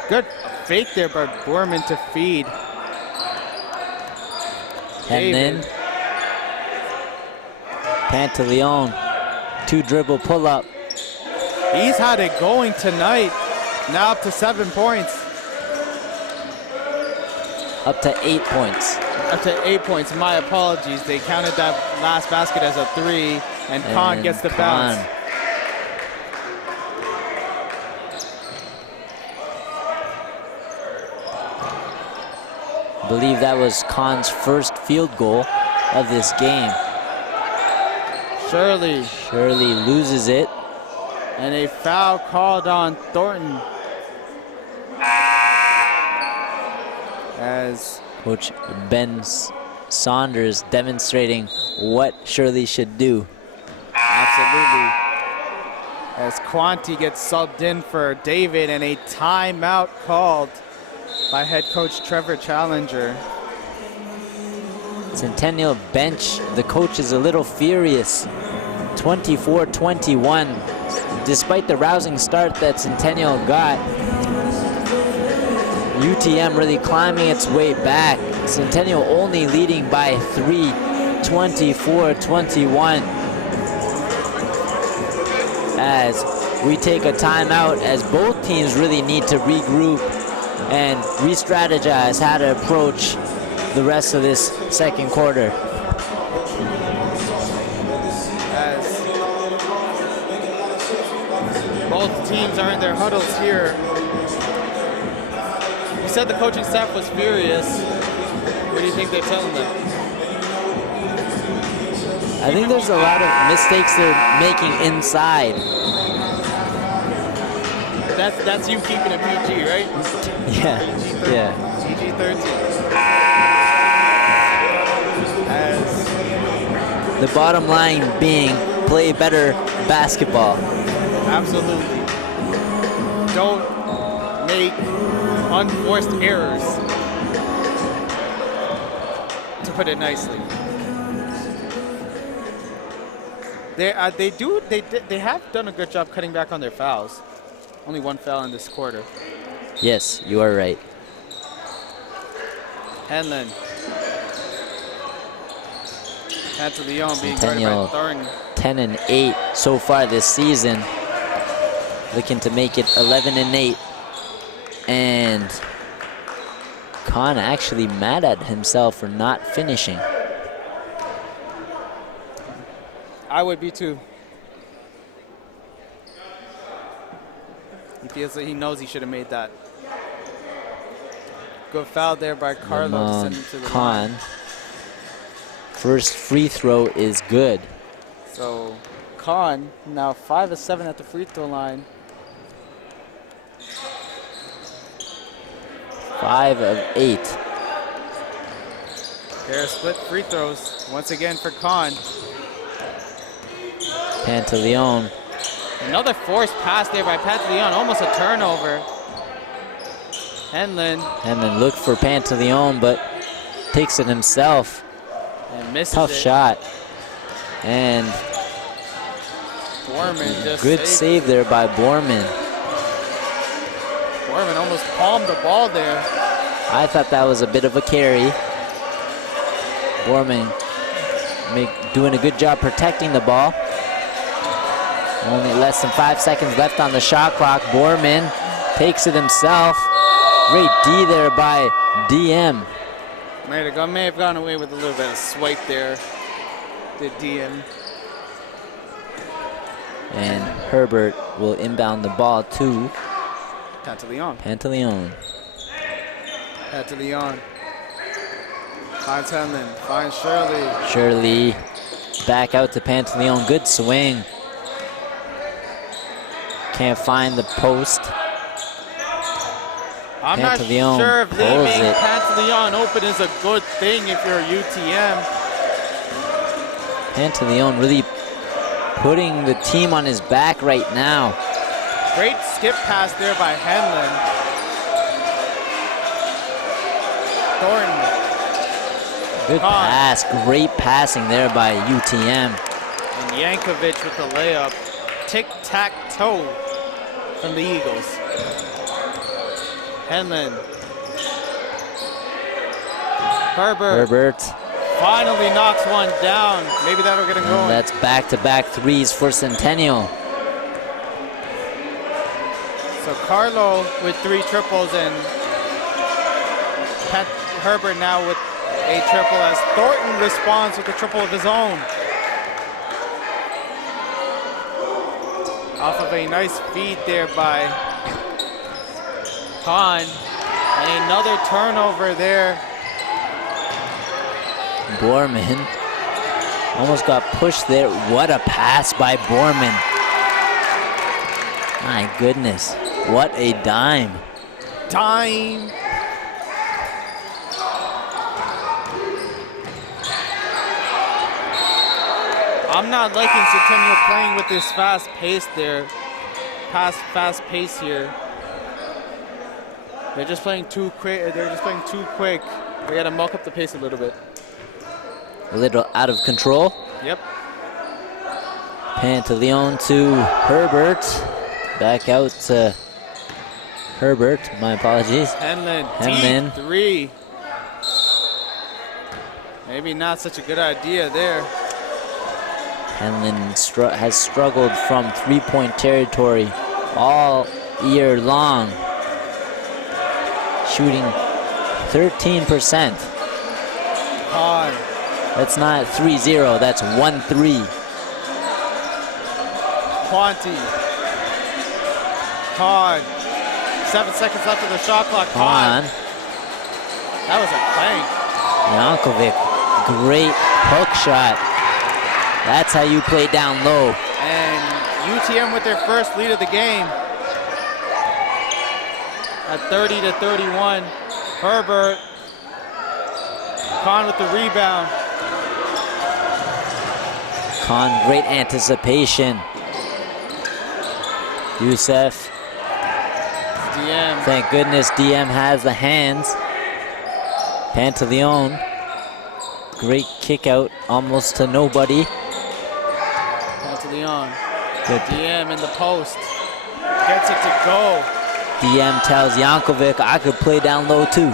Good fake there by Borman to feed. And then David. Pantaleon, 2 dribble pull up. He's had it going tonight. Now up to 7 points. Up to 8 points. Up to 8 points. My apologies. They counted that last basket as a 3, and Kahn gets the bounce. I believe that was Kahn's first field goal of this game. Shirley. Shirley loses it. And a foul called on Thornton. As Coach Ben Saunders demonstrating what Shirley should do. absolutely. As Quanti gets subbed in for David, and a timeout called by head coach Trevor Challenger. Centennial bench, the coach is a little furious. 24-21. Despite the rousing start that Centennial got, UTM really climbing its way back. Centennial only leading by 3, 24-21. As we take a timeout, as both teams really need to regroup and re-strategize how to approach the rest of this second quarter. As both teams are in their huddles here. You said the coaching staff was furious. What do you think they're telling them? I think there's a lot of mistakes they're making inside. That's you keeping it PG, right? Yeah, yeah. PG-13. As The bottom line being play better basketball. absolutely. Don't make unforced errors, to put it nicely. They have done a good job cutting back on their fouls. Only 1 foul in this quarter. Yes, you are right. Henlin. Pantaleon being guarded by Centennial Thornton. 10-8 so far this season. Looking to make it 11-8. And Kahn actually mad at himself for not finishing. I would be too. He feels like he knows he should have made that. Good foul there by Carlos. Send him to the Kahn. line. First free throw is good. So Kahn now 5 of 7 at the free throw line. 5 of 8. Pair of split free throws once again for Kahn. Pantaleon. Another forced pass there by Pantaleon, almost a turnover. Henlin And then look for Pantaleon, but takes it himself. and misses Tough it. shot. And Borman just good saved save there by Borman. Borman almost palmed the ball there. I thought that was a bit of a carry. Borman doing a good job protecting the ball. Only less than 5 seconds left on the shot clock. Borman takes it himself. Great D there by DM. May have gone away with a little bit of swipe there, the DM. And Herbert will inbound the ball to Pantaleon. Pantaleon. Pantaleon. Finds Henlon, finds Shirley. Shirley back out to Pantaleon. Good swing. Can't find the post. I'm not Pantaleon sure if leaving pulls it. Pantaleon open is a good thing if you're UTM. Pantaleon really putting the team on his back right now. Great skip pass there by Henlon. Thornton. Good pass, great passing there by UTM. And Yankovic with the layup. Tic-tac-toe from the Eagles. Henlon. Herbert finally knocks one down. Maybe that'll get him going. And that's back-to-back threes for Centennial. So Carlo with 3 triples and Herbert now with a triple as Thornton responds with a triple of his own. Off of a nice feed there by Khan. And another turnover there. Borman almost got pushed there. What a pass by Borman. My goodness, what a dime. Dime. I'm not liking Centennial playing with this fast pace there. Fast pace here. They're just playing too quick. We gotta muck up the pace a little bit. A little out of control. Yep. Pantaleon to Herbert. Back out to Herbert. My apologies. Henlon. Deep 3. Maybe not such a good idea there. Henlon has struggled from three-point territory all year long. Shooting 13%. Khan. That's not 3-0, that's 1-3. Quanti. Khan. 7 seconds left of the shot clock. Khan. That was a clank. Yankovic, great hook shot. That's how you play down low. And UTM with their first lead of the game. At 30-31. Herbert. Khan with the rebound. Khan, great anticipation. Youssef. DM. Thank goodness DM has the hands. Pantaleon. Great kick out, almost to nobody. Pantaleon. Good. DM in the post. Gets it to go. DM tells Yankovic, I could play down low too.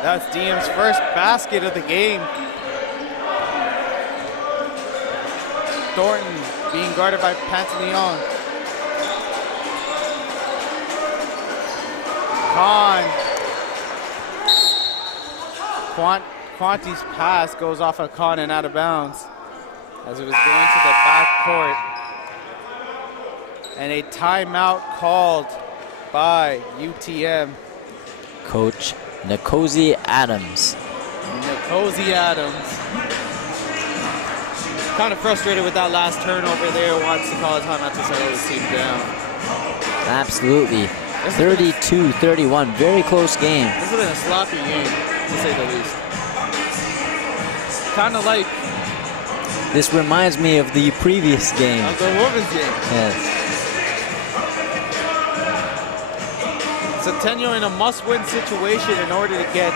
That's DM's first basket of the game. Thornton being guarded by Pantaleon. Khan. Quanti's pass goes off of Khan and out of bounds as it was going to the back court. And a timeout called by UTM. Coach Nkosi Adams. Nkosi Adams. Kind of frustrated with that last turnover there. Wants to call a timeout to settle his team down. Absolutely. 32-31, very close game. This has been a sloppy game, to say the least. Kind of like... This reminds me of the previous game. Of the women's game. Yes. Centennial in a must-win situation in order to get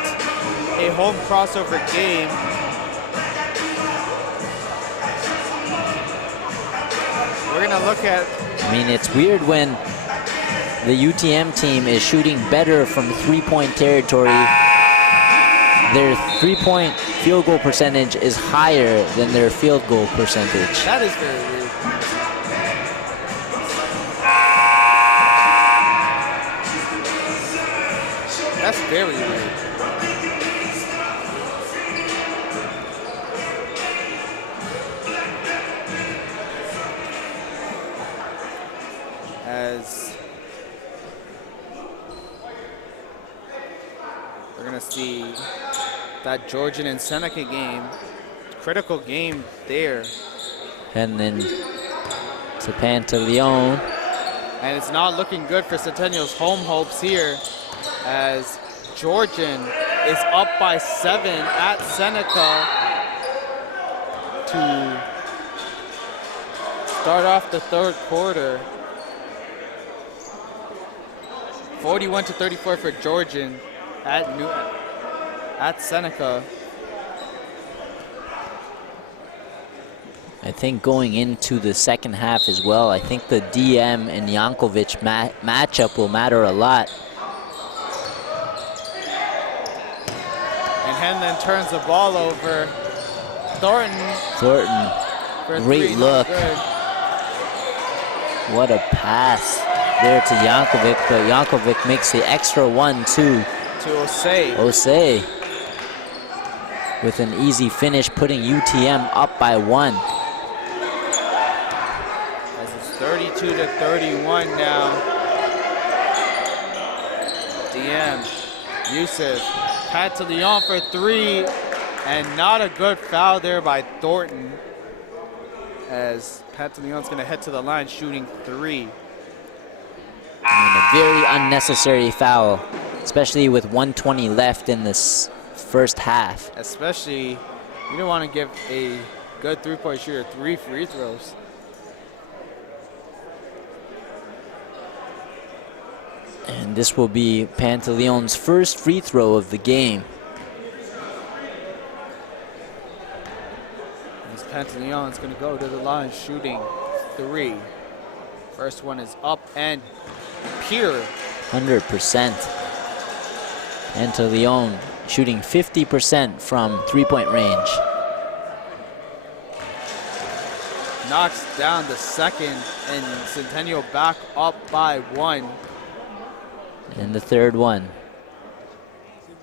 a home crossover game. We're going to look at... I mean, it's weird when the UTM team is shooting better from three-point territory. Their three-point field goal percentage is higher than their field goal percentage. That is very weird. very late. As we're going to see that Georgian and Seneca game, critical game there. And then to Pantaleon. And it's not looking good for Centennial's home hopes here, as Georgian is up by 7 at Seneca to start off the third quarter. 41-34 for Georgian at Seneca. I think going into the second half as well, I think the DM and Jankovic matchup will matter a lot. And Henlon turns the ball over. Thornton. For Great 3, look. Good. What a pass there to Jankovic, but Jankovic makes the extra one too. To Osei. Osei with an easy finish, putting UTM up by 1. As it's 32-31 now. DM, Yusuf, Pantaleon for 3, and not a good foul there by Thornton, as Pantaleon's gonna head to the line shooting 3. And a very unnecessary foul, especially with 1:20 left in this first half. Especially, you don't want to give a good three-point shooter 3 free throws. And this will be Pantaleon's first free throw of the game. As Pantaleon's going to go to the line shooting 3. First one is up and pure. 100%. Pantaleon shooting 50% from three-point range. Knocks down the second, and Centennial back up by 1. And the third one.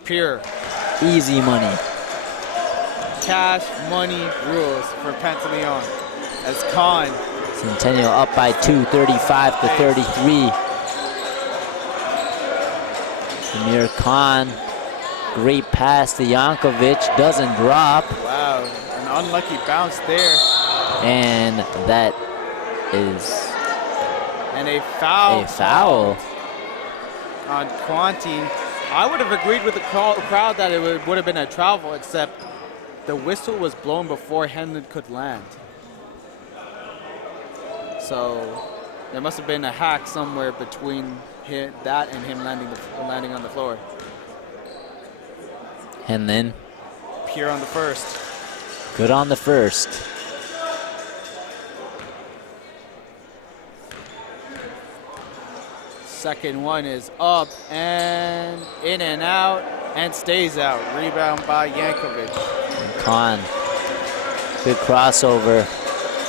Pure. Easy money. Cash money rules for Pantaleon. As Khan. Centennial up by 2, 35-33. Samir Khan, great pass to Jankovic, doesn't drop. Wow, an unlucky bounce there. And that is and a foul. A foul. On Quanti. I would have agreed with the crowd that it would have been a travel, except the whistle was blown before Henlon could land. So there must have been a hack somewhere between that and him landing on the floor. And then Pure on the first. good on the first. Second one is up and in and out and stays out. Rebound by Jankovic. And Khan, good crossover,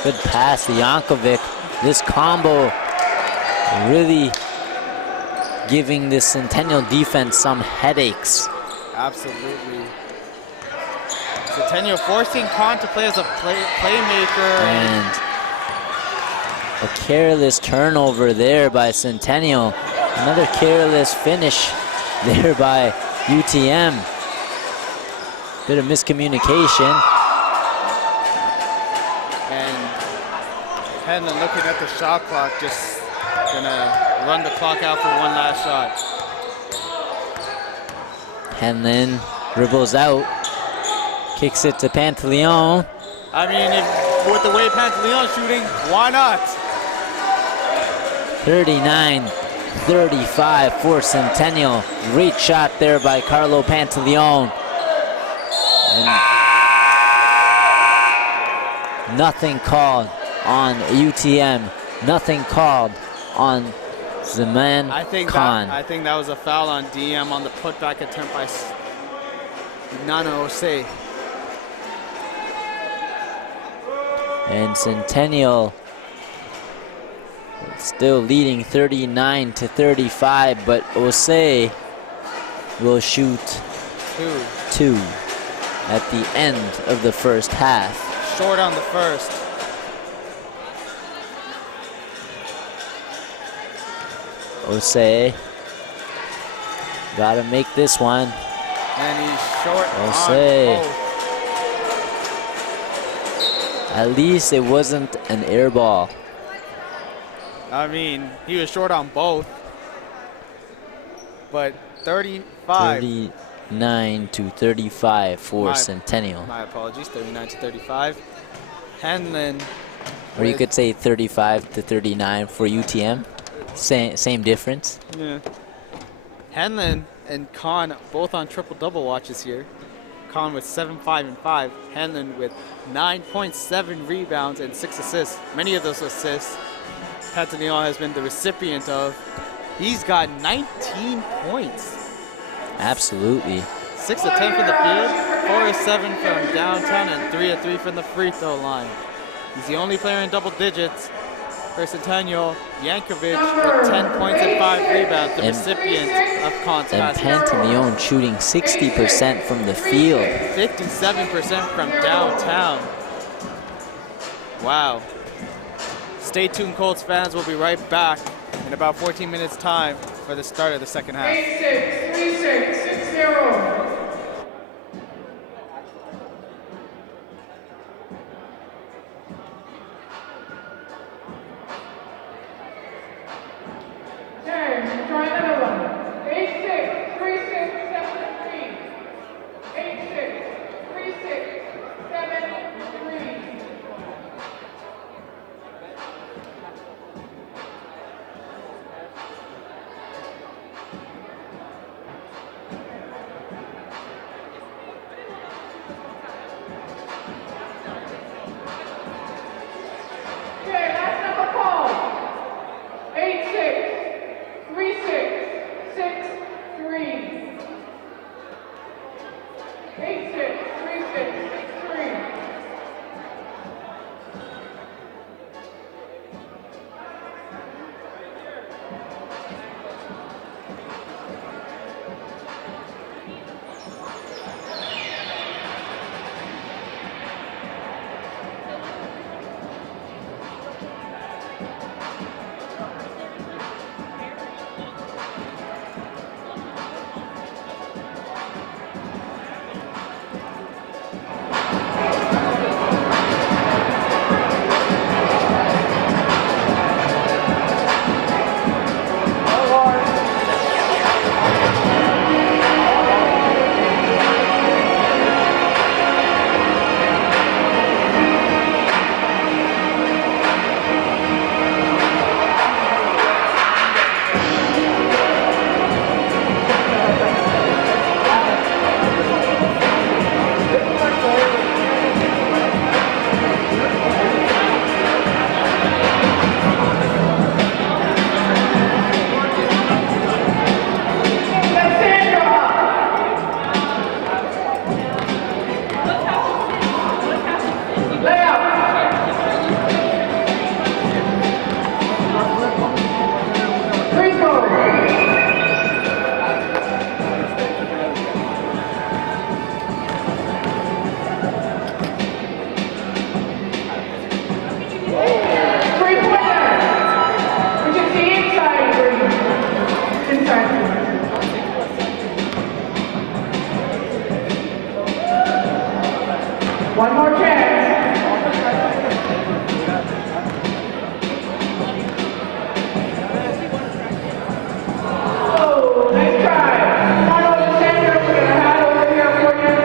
good pass to Jankovic. This combo really giving this Centennial defense some headaches. Absolutely. Centennial forcing Khan to play as a playmaker. And a careless turnover there by Centennial. Another careless finish there by UTM. Bit of miscommunication. And Henlon looking at the shot clock, just gonna run the clock out for one last shot. Henlon dribbles out, kicks it to Pantaleon. I mean, with the way Pantaleon's shooting, why not? 39-35 for Centennial. Great shot there by Carlo Pantaleon. And nothing called on UTM. Nothing called on Zaman Khan. I think that was a foul on DM on the putback attempt by Nano Osei. And Centennial still leading 39-35, but Osei will shoot 2 at the end of the first half. Short on the first. Osei gotta make this one. And he's short Osei. on both. At least it wasn't an air ball. I mean, he was short on both. But 35. 39 to 35 for Centennial. My apologies, 39 to 35. Hanlon. Or you could say 35 to 39 for UTM. Same difference. Yeah. Hanlon and Khan both on triple-double watches here. Khan with 7, 5, and 5. Hanlon with 9.7 rebounds and 6 assists. Many of those assists Centennial has been the recipient of. He's got 19 points. Absolutely. 6 of 10 from the field, 4 of 7 from downtown, and 3 of 3 from the free throw line. He's the only player in double digits for Centennial. Yankovic with 10 points and 5 rebounds, the recipient of Khan's And passes. Pantaleon shooting 60% from the field. 57% from downtown. Wow. Stay tuned, Colts fans. We'll be right back in about 14 minutes time for the start of the second half. 8-6, 3-6, 6-0. Try another one. 8-6, 3-6, 7-3. 8-6, 3-6, 7-3. Okay, last number called. 8-6, 3-6, 6-3. 8-6, 3-6, 6-3. One more chance. Oh, nice try. Come on over the center. We're going to head over here for you.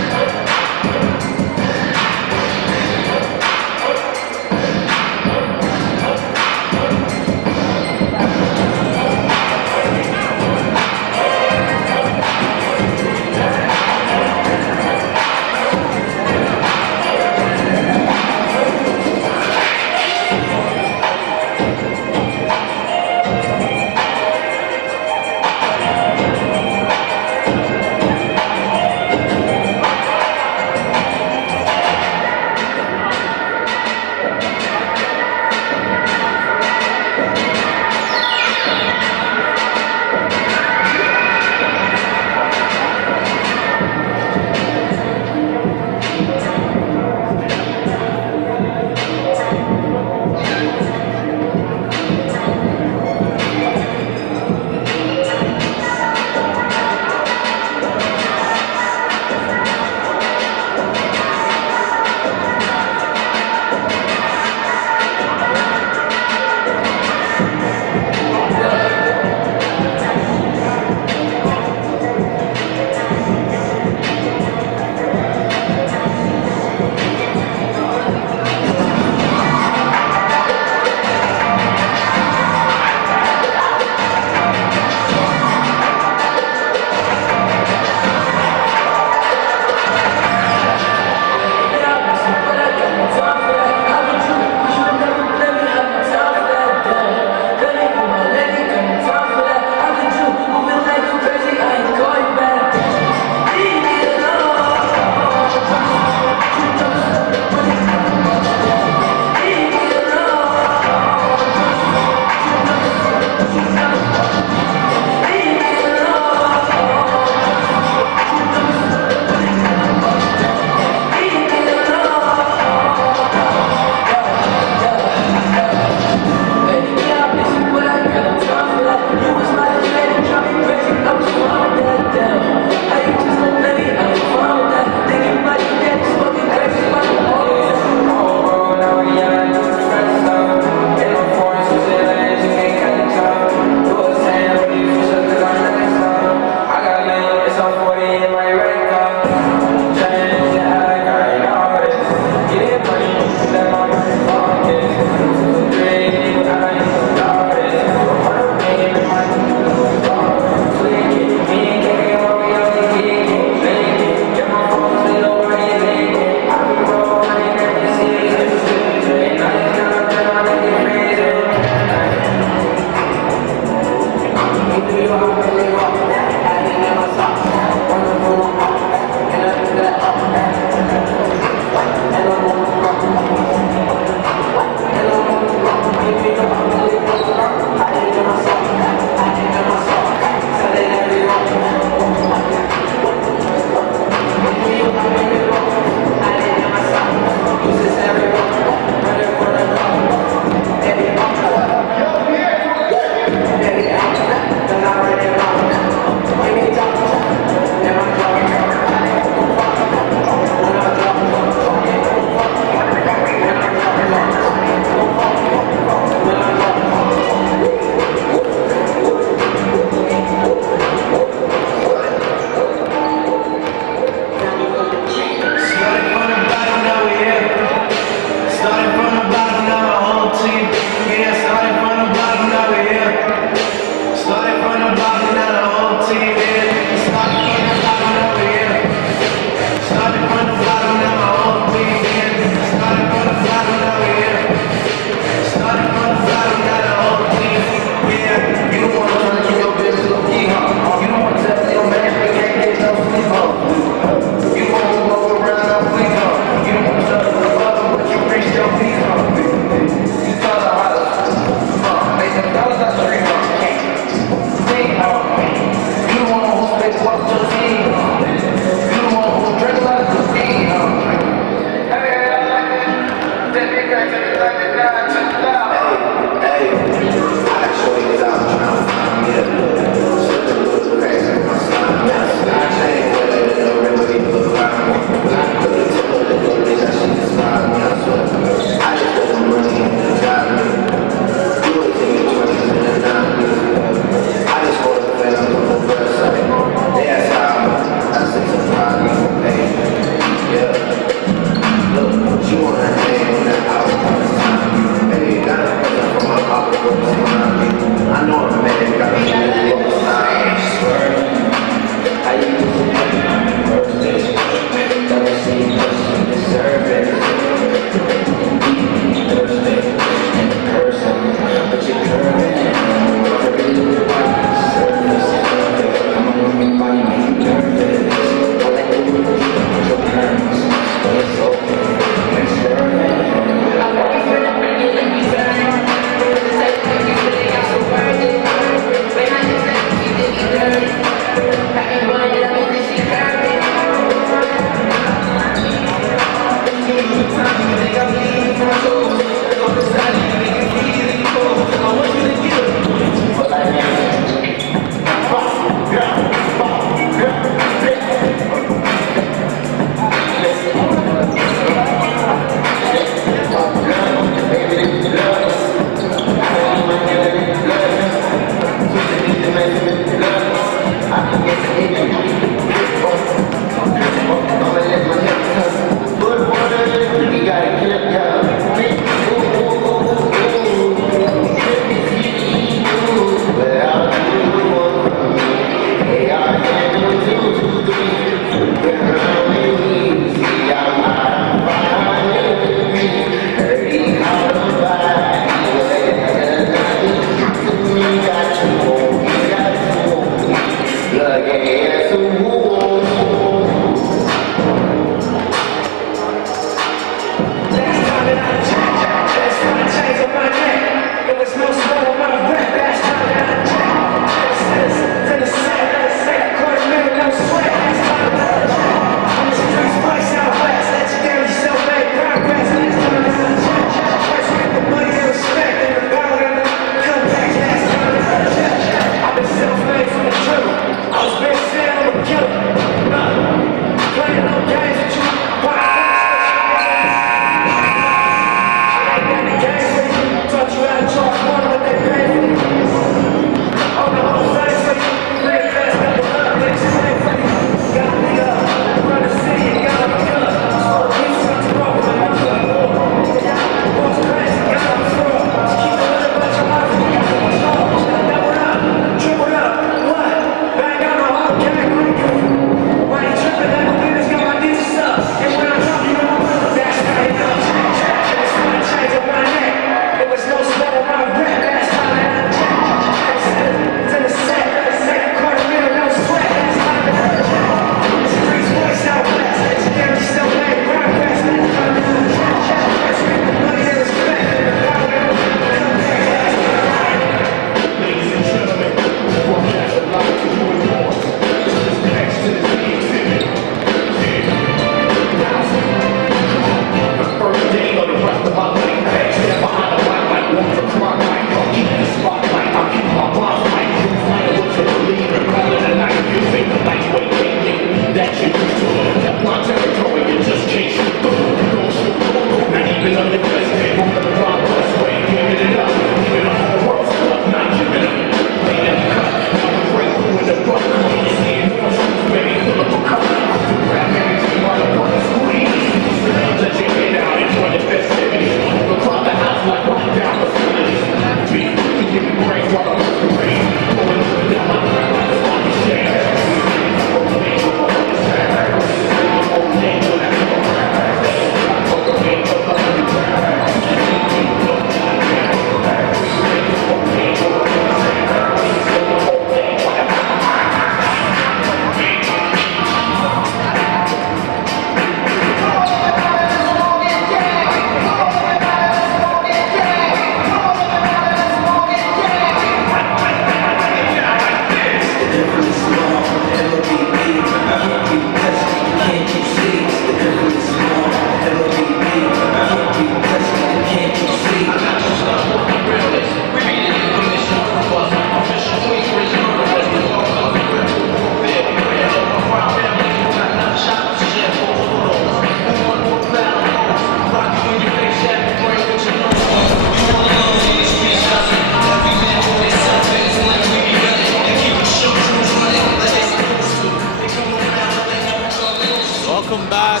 Welcome back,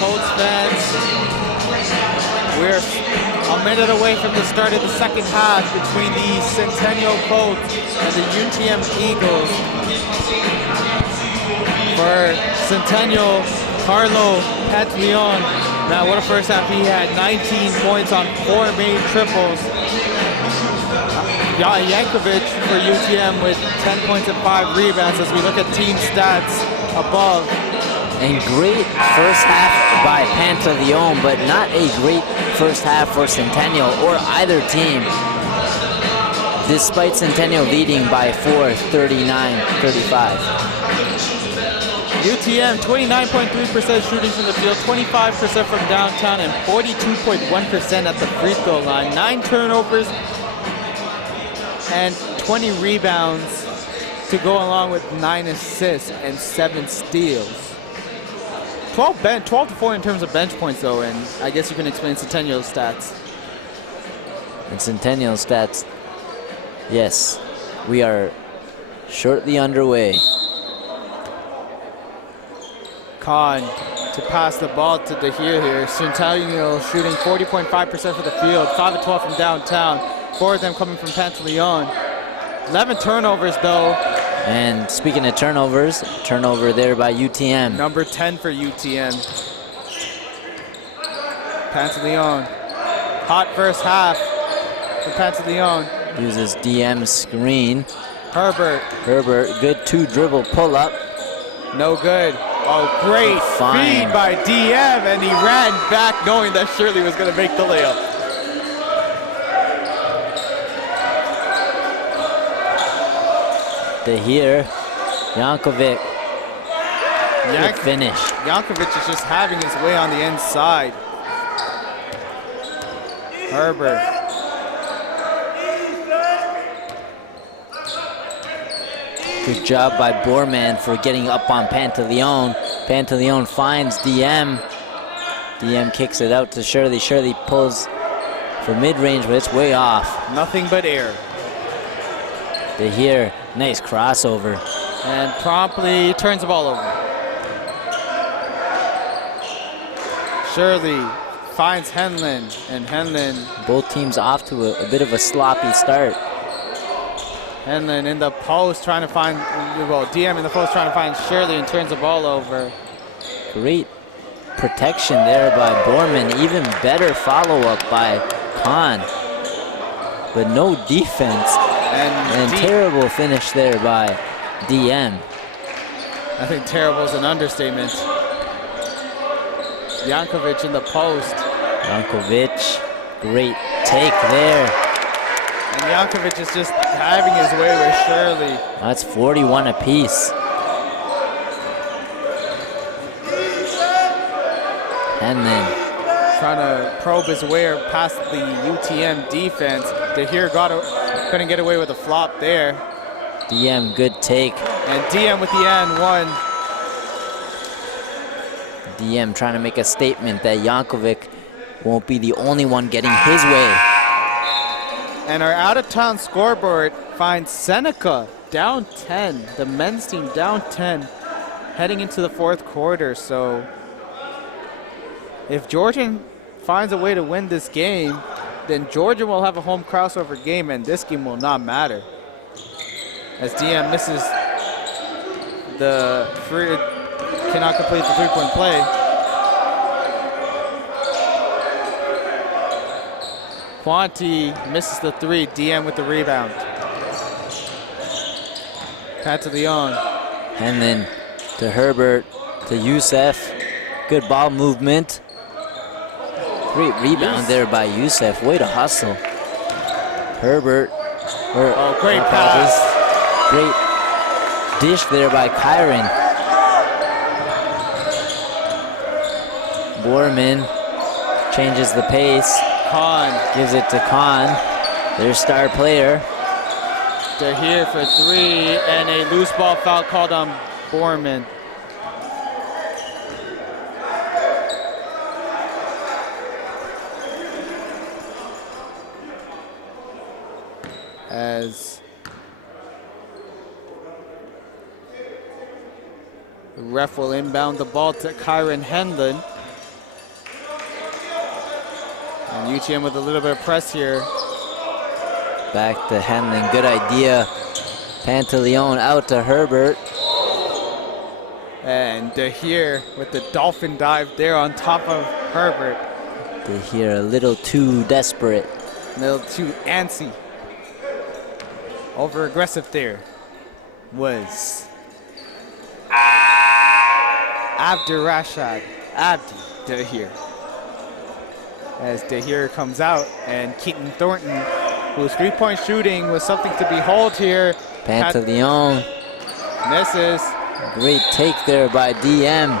Colts fans. We're a minute away from the start of the second half between the Centennial Colts and the UTM Eagles. For Centennial, Carlo Petleon. Man, what a first half. He had 19 points on 4 main triples. Yankovic for UTM with 10 points and 5 rebounds as we look at team stats above. And great first half by Pantaleon, but not a great first half for Centennial or either team. Despite Centennial leading by 4, 39-35. UTM, 29.3% shooting from the field, 25% from downtown, and 42.1% at the free throw line. 9 turnovers and 20 rebounds to go along with 9 assists and 7 steals. 12 to 4 in terms of bench points, though, and I guess you can explain Centennial's stats. And Centennial stats, yes, we are shortly underway. Khan to pass the ball to Dahir here. Centennial shooting 40.5% for the field, 5 of 12 from downtown. 4 of them coming from Pantaleon. 11 turnovers though. And speaking of turnovers, turnover there by UTM. Number 10 for UTM. Pantaleon. Hot first half for Pantaleon. Uses DM screen. Herbert. Herbert, good 2-dribble pull-up. No good. Oh, great feed by DM, and he ran back knowing that Shirley was going to make the layup. Dahir, Jankovic. Good finish. Jankovic is just having his way on the inside. Herbert. Good job by Borman for getting up on Pantaleon. Pantaleon finds DM. DM kicks it out to Shirley. Shirley pulls for mid-range, but it's way off. Nothing but air. Dahir, nice crossover. And promptly turns the ball over. Shirley finds Henlin, and Henlin. Both teams off to a bit of a sloppy start. Henlin in the post trying to find, well, DM in the post trying to find Shirley and turns the ball over. Great protection there by Borman. Even better follow-up by Khan. But no defense. And terrible finish there by DM. I think terrible is an understatement. Jankovic in the post. Jankovic, great take there. And Jankovic is just having his way with Shirley. That's 41 apiece. And then trying to probe his way past the UTM defense. Dahir couldn't get away with a flop there. DM, good take. And DM with the N1. DM trying to make a statement that Jankovic won't be the only one getting his way. And our out-of-town scoreboard finds Seneca down 10. The men's team down 10 heading into the fourth quarter. So if Georgian finds a way to win this game, then Georgia will have a home crossover game, and this game will not matter. As DM misses the free, cannot complete the three-point play. Quanti misses the three, DM with the rebound. Pantaleon. And then to Herbert, to Youssef. Good ball movement. Great rebound there by Youssef. Way to hustle. Herbert. Oh, great pass. Great dish there by Kyron. Borman changes the pace. Khan. Gives it to Khan, their star player. Dahir for three, and a loose ball foul called on Borman. As the ref will inbound the ball to Kyron Henlin. And UTM with a little bit of press here. Back to Henlin, good idea. Pantaleon out to Herbert. And Dahir with the dolphin dive there on top of Herbert. Dahir a little too desperate. A little too antsy. Over aggressive there was Abdurrashad Abdi Dahir. As Dahir comes out, and Keaton Thornton, whose three-point shooting was something to behold here. Pantaleon misses. Great take there by DM.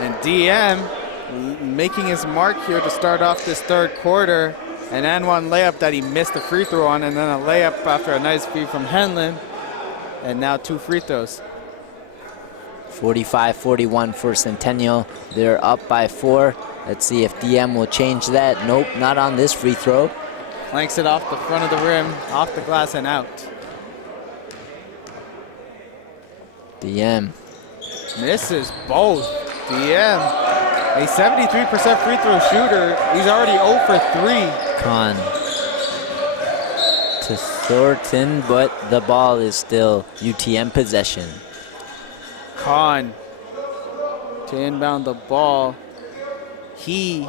And DM making his mark here to start off this third quarter. An and-one layup that he missed the free throw on, and then a layup after a nice feed from Henlin. And now 2 free throws. 45-41 for Centennial. They're up by 4. Let's see if DM will change that. Nope, not on this free throw. Flanks it off the front of the rim, off the glass and out. DM Misses both. DM, a 73% free throw shooter. He's already 0 for 3. Khan to Thornton, but the ball is still UTM possession. Khan to inbound the ball. He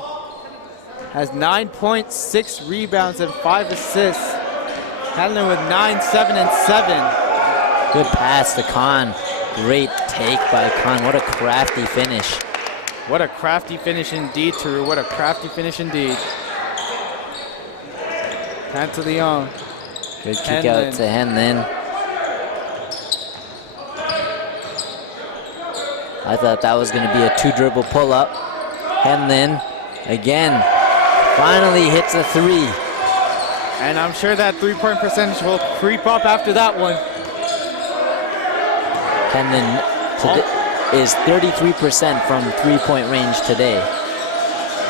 has 9 points, 6 rebounds, and 5 assists. Handling with 9, 7, and 7. Good pass to Khan. Great take by Khan. What a crafty finish. What a crafty finish indeed, Teru. What a crafty finish indeed. Pantaleon. Good kick out to Henlin. I thought that was going to be a 2-dribble pull-up. Henlin again finally hits a 3. And I'm sure that 3-point percentage will creep up after that one. Henlin is 33% from 3-point range today.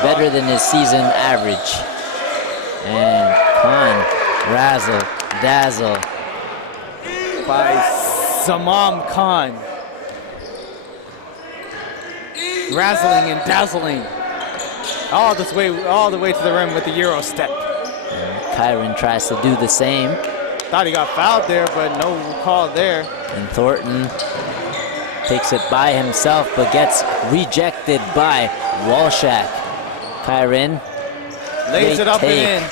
Better than his season average. And Khan, razzle, dazzle. By Samam Khan. Razzling and dazzling. All the way to the rim with the Euro step. Kyron tries to do the same. Thought he got fouled there, but no call there. And Thornton takes it by himself, but gets rejected by Walshak. Kyron lays it up take. and in.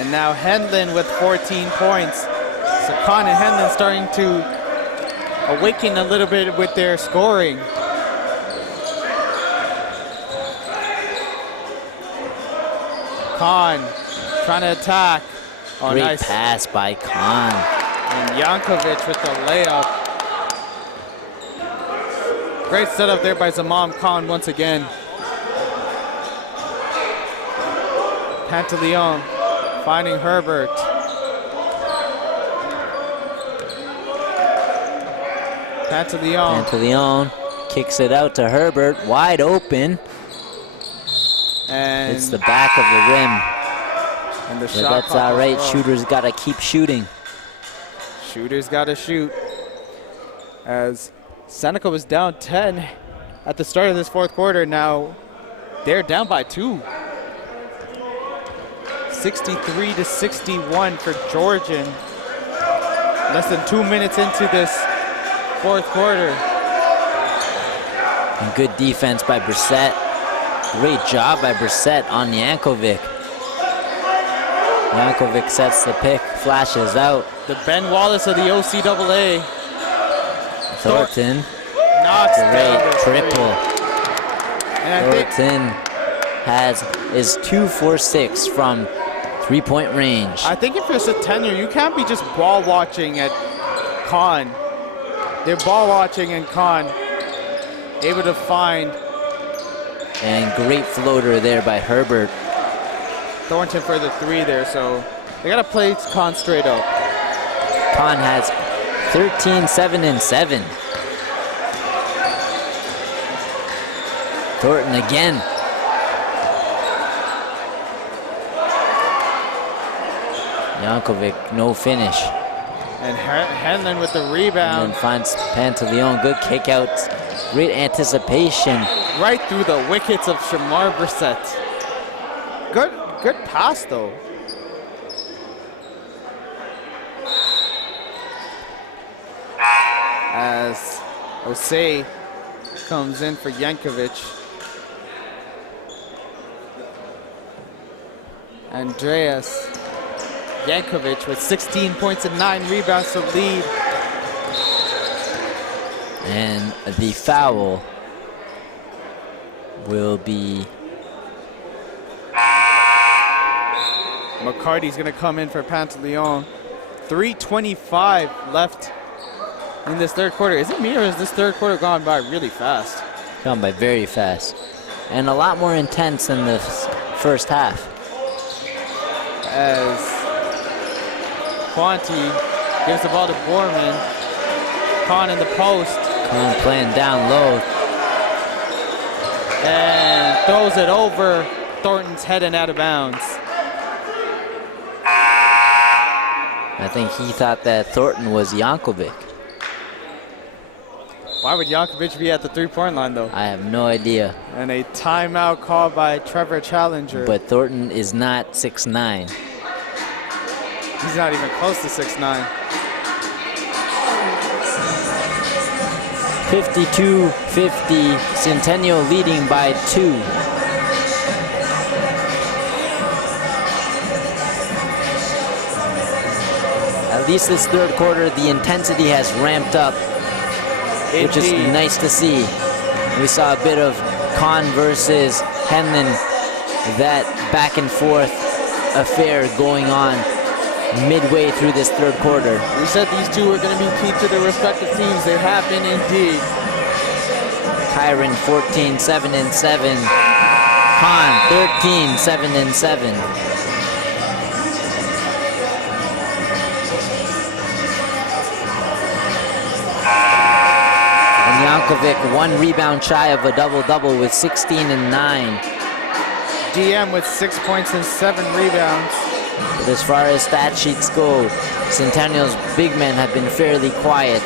And now Henlin with 14 points. So Khan and Henlin starting to awaken a little bit with their scoring. Khan trying to attack. Oh, great nice pass by Khan. And Yankovic with the layup. Great setup there by Zamam Khan once again. Pantaleon finding Herbert. Pantaleon kicks it out to Herbert, wide open. And it's the back of the rim. And the But shot that's clock all right. as well. Shooters got to keep shooting. Shooters got to shoot. As Seneca was down 10 at the start of this fourth quarter, now they're down by 2. 63-61 for Georgian. Less than 2 minutes into this fourth quarter. And good defense by Brissett. Great job by Brissett on Yankovic. Yankovic sets the pick, flashes out. The Ben Wallace of the OCAA. Thornton, Knocks down great the triple. three. And I think Thornton is 2 for 6 from 3-point range. I think if you're Centennial, you can't be just ball watching at Khan. They're ball watching and Khan able to find. And great floater there by Herbert. Thornton for the 3 there, so they gotta play Khan straight up. Khan has 13, 7, and 7. Thornton again. Yankovic, no finish. And Henlin with the And rebound. then finds Pantaleon, good kick out. Great anticipation. Right through the wickets of Shamar Brissett. Good pass though. As Osei comes in for Yankovic. Andreas Yankovic with 16 points and 9 rebounds to lead. And the foul will be McCarty's gonna come in for Pantaleon. 3:25 left in this third quarter. Is it me or is this third quarter gone by really fast? gone by very fast. And a lot more intense than the first half. As Quanti gives the ball to Borman. Khan in the post. Khan playing down low. And throws it over Thornton's head and out of bounds. I think he thought that Thornton was Yankovic. Why would Yankovic be at the three-point line, though? I have no idea. And a timeout called by Trevor Challenger. But Thornton is not 6'9". He's not even close to 6'9". 52-50, Centennial leading by 2. At least this third quarter, the intensity has ramped up, which is nice to see. We saw a bit of Kahn versus Henlon, that back and forth affair going on midway through this third quarter. We said these two were going to be key to their respective teams. They have been indeed. Kyron 14, 7 and 7. Kahn 13, 7 and 7. And Yankovic 1 rebound shy of a double-double with 16 and 9. DM with 6 points and 7 rebounds. But as far as stat sheets go, Centennial's big men have been fairly quiet.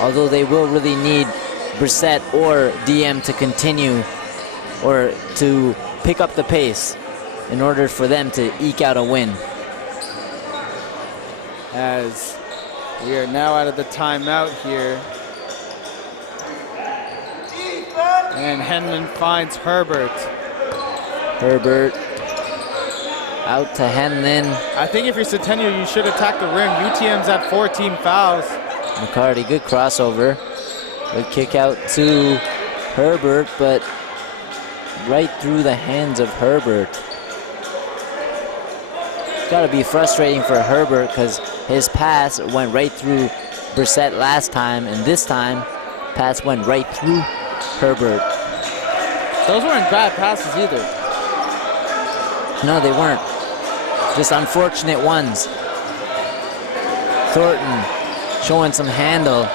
Although they will really need Brissett or DM to continue or to pick up the pace in order for them to eke out a win. As we are now out of the timeout here. And Henlon finds Herbert. Herbert out to Henlon. I think if you're Centennial, you should attack the rim. UTM's at 14 fouls. McCarty, good crossover. Good kick out to Herbert, but right through the hands of Herbert. Gotta be frustrating for Herbert because his pass went right through Brissett last time, and this time, pass went right through Herbert. Those weren't bad passes either. No, they weren't. Just unfortunate ones. Thornton showing some handle.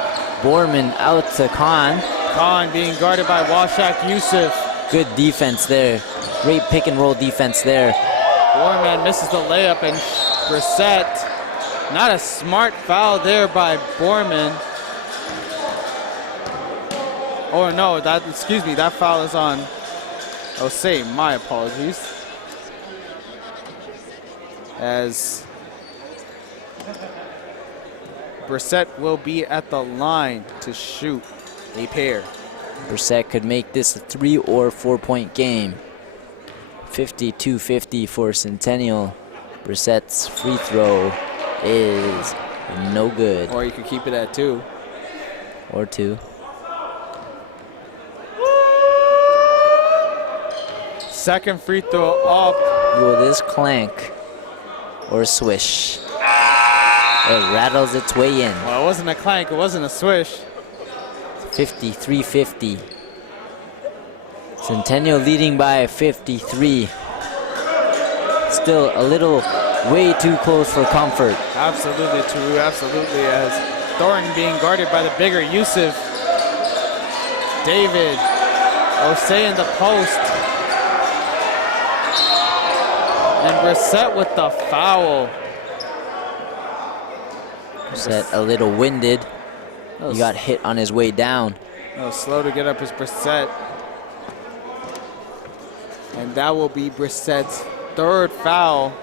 Borman out to Kahn. Kahn being guarded by Washak Yusuf. Good defense there. Great pick and roll defense there. Borman misses the layup, and Brissett, not a smart foul there by Borman. Oh no, that foul is on Osei, my apologies. As Brissett will be at the line to shoot a pair. Brissett could make this a 3 or 4 point game. 52-50 for Centennial. Brissett's free throw is no good. Or you could keep it at 2. Or 2. Second free throw up. Will this clank or swish? It rattles its way in. Well, it wasn't a clank, it wasn't a swish. 53-50. Centennial leading by 53. Still a little way too close for comfort. Absolutely true, absolutely. As Thornton being guarded by the bigger Yusuf. David Osei in the post. And Brissett with the foul. Brissett a little winded. He got hit on his way down. Slow to get up is Brissett. And that will be Brissett's third foul.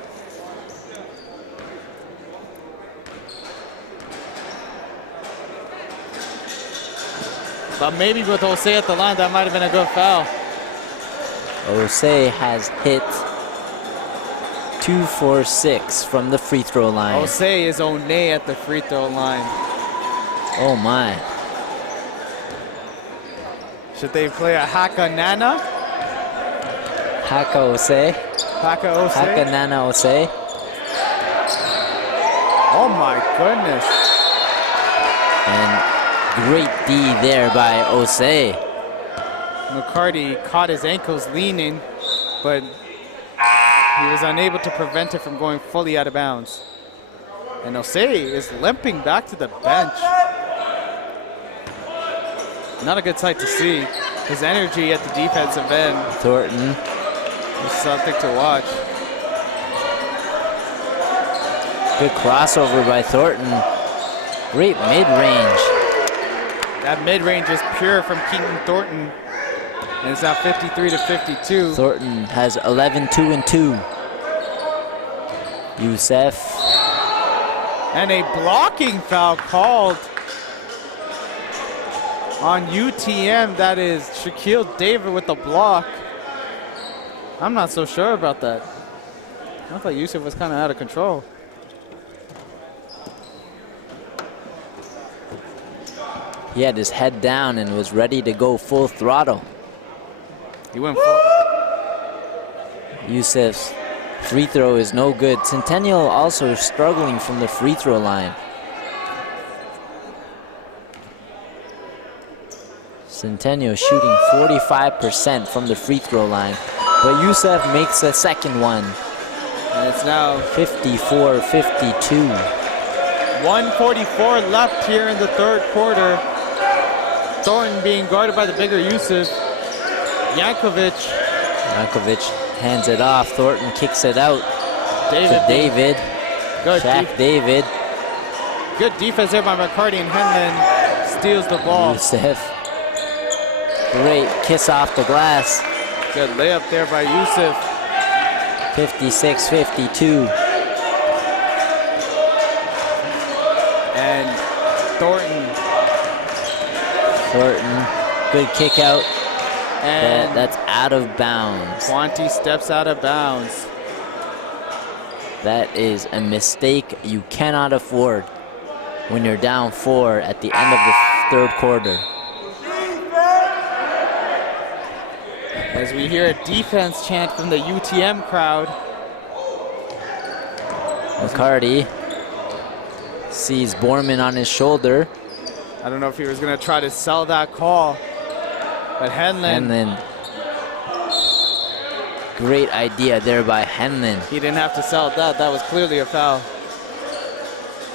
But maybe with Osei at the line, that might have been a good foul. Osei has hit 2 for 6 from the free throw line. Osei is One at the free throw line. Oh my. Should they play a Haka Nana? Haka Osei. Haka Osei? Haka Nana Osei. Oh my goodness. And great D there by Osei. McCarty caught his ankles leaning, but he was unable to prevent it from going fully out of bounds. And Osei is limping back to the bench. Not a good sight to see. His energy at the defensive end Thornton. is something to watch. Good crossover by Thornton. Great mid-range. That mid-range is pure from Keaton Thornton. And it's now 53 to 52. Thornton has 11, 2, and 2. Youssef. And a blocking foul called on UTM. That is Shaquille David with the block. I'm not so sure about that. I thought Youssef was kind of out of control. He had his head down and was ready to go full throttle. He went full. Youssef's free throw is no good. Centennial also struggling from the free throw line. Centennial shooting 45% from the free throw line, but Youssef makes a second one. And it's now 54-52. 1:44 left here in the third quarter. Thornton being guarded by the bigger Youssef. Yankovic Hands it off. Thornton kicks it out David. to David. Good, Shaq David. good defense there by McCarty, and Henlon steals the ball. Youssef. Great kiss off the glass. Good layup there by Youssef. 56-52. And Thornton. Good kick out. And That's out of bounds. Quanti steps out of bounds. That is a mistake you cannot afford when you're down 4 at the end of the third quarter. As we hear a defense chant from the UTM crowd. McCarty sees Borman on his shoulder. I don't know if he was going to try to sell that call. But Henlon, great idea there by Henlon. he didn't have to sell that. That was clearly a foul.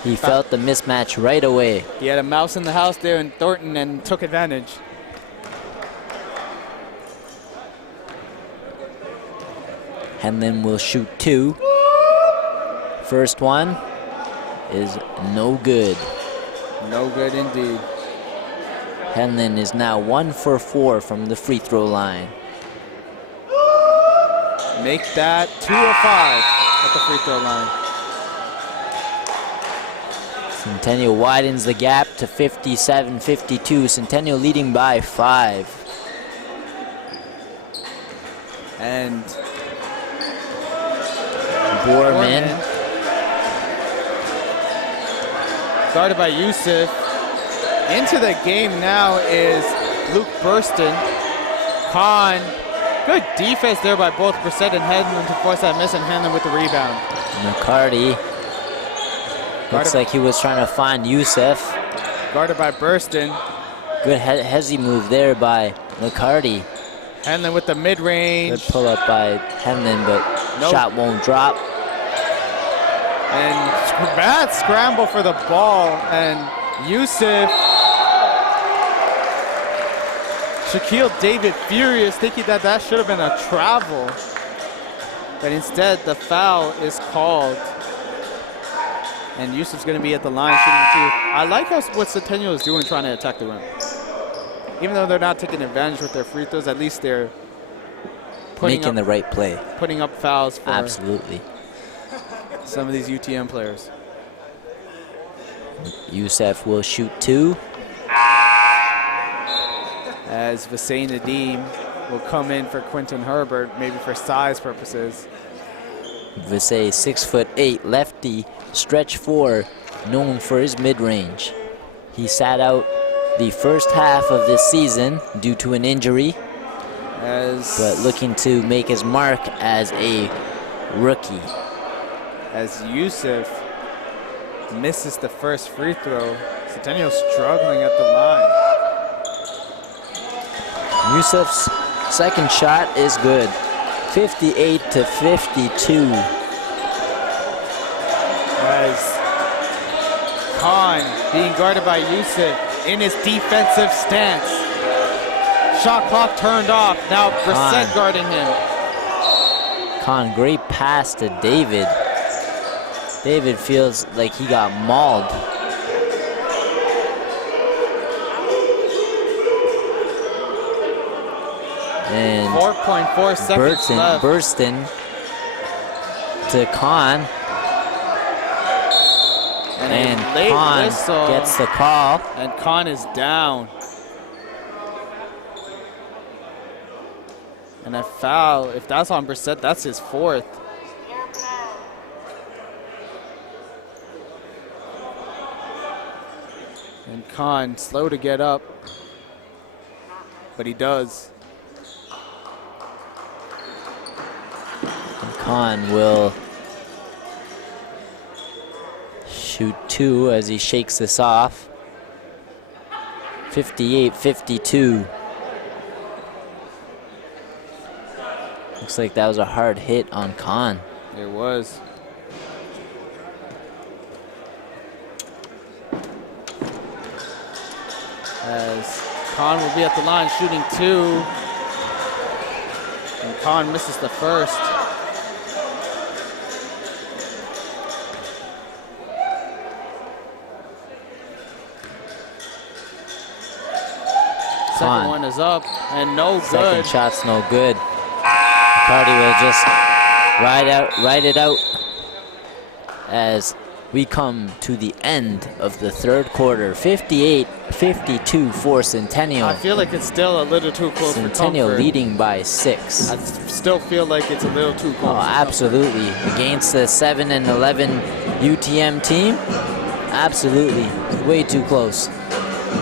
He felt the mismatch right away. He had a mouse in the house there in Thornton and took advantage. Henlon will shoot 2. First one is no good. No good indeed. Henlon is now 1 for 4 from the free throw line. Make that 2 or 5 at the free throw line. Centennial widens the gap to 57-52. Centennial leading by 5. And Borman. Guarded by Youssef. Into the game now is Luke Burston. Khan. Good defense there by both Brissett and Henlon to force that miss, and Henlon with the rebound. McCarty. Looks like he was trying to find Youssef. Guarded by Burston. Good hezzy move there by McCarty. Henlon with the mid-range. Good pull up by Henlon, but shot won't drop. And bad scramble for the ball, and Youssef. Shaquille David furious, thinking that that should have been a travel. But instead, the foul is called. And Youssef's going to be at the line shooting 2. I like what Centennial is doing, trying to attack the rim. Even though they're not taking advantage with their free throws, at least they're making the right play. Putting up fouls for Absolutely. some of these UTM players. Youssef will shoot 2. As Vasey Nadim will come in for Quentin Herbert, maybe for size purposes. Vasey, 6'8", lefty, stretch 4, known for his mid-range. He sat out the first half of this season due to an injury, but looking to make his mark as a rookie. As Youssef misses the first free throw, Centennial struggling at the line. Youssef's second shot is good. 58-52. As Khan being guarded by Youssef in his defensive stance. Shot clock turned off. Now Brissett guarding him. Khan, great pass to David. David feels like he got mauled. And 4.4 seconds left. Burston to Khan. And Khan gets the call. And Khan is down. And a foul, if that's on Brissett, that's his 4th. And Khan slow to get up, but he does. And Khan will shoot 2 as he shakes this off. 58-52. Looks like that was a hard hit on Khan. It was. As Khan will be at the line shooting 2. And Khan misses the first. Second one is up and no good. Second shot's no good. McCarty will just ride it out as we come to the end of the third quarter. 58-52 for Centennial. I feel like it's still a little too close Centennial for comfort. leading by 6. I still feel like it's a little too close. Oh, absolutely. Against the 7 and 11 UTM team, absolutely. Way too close.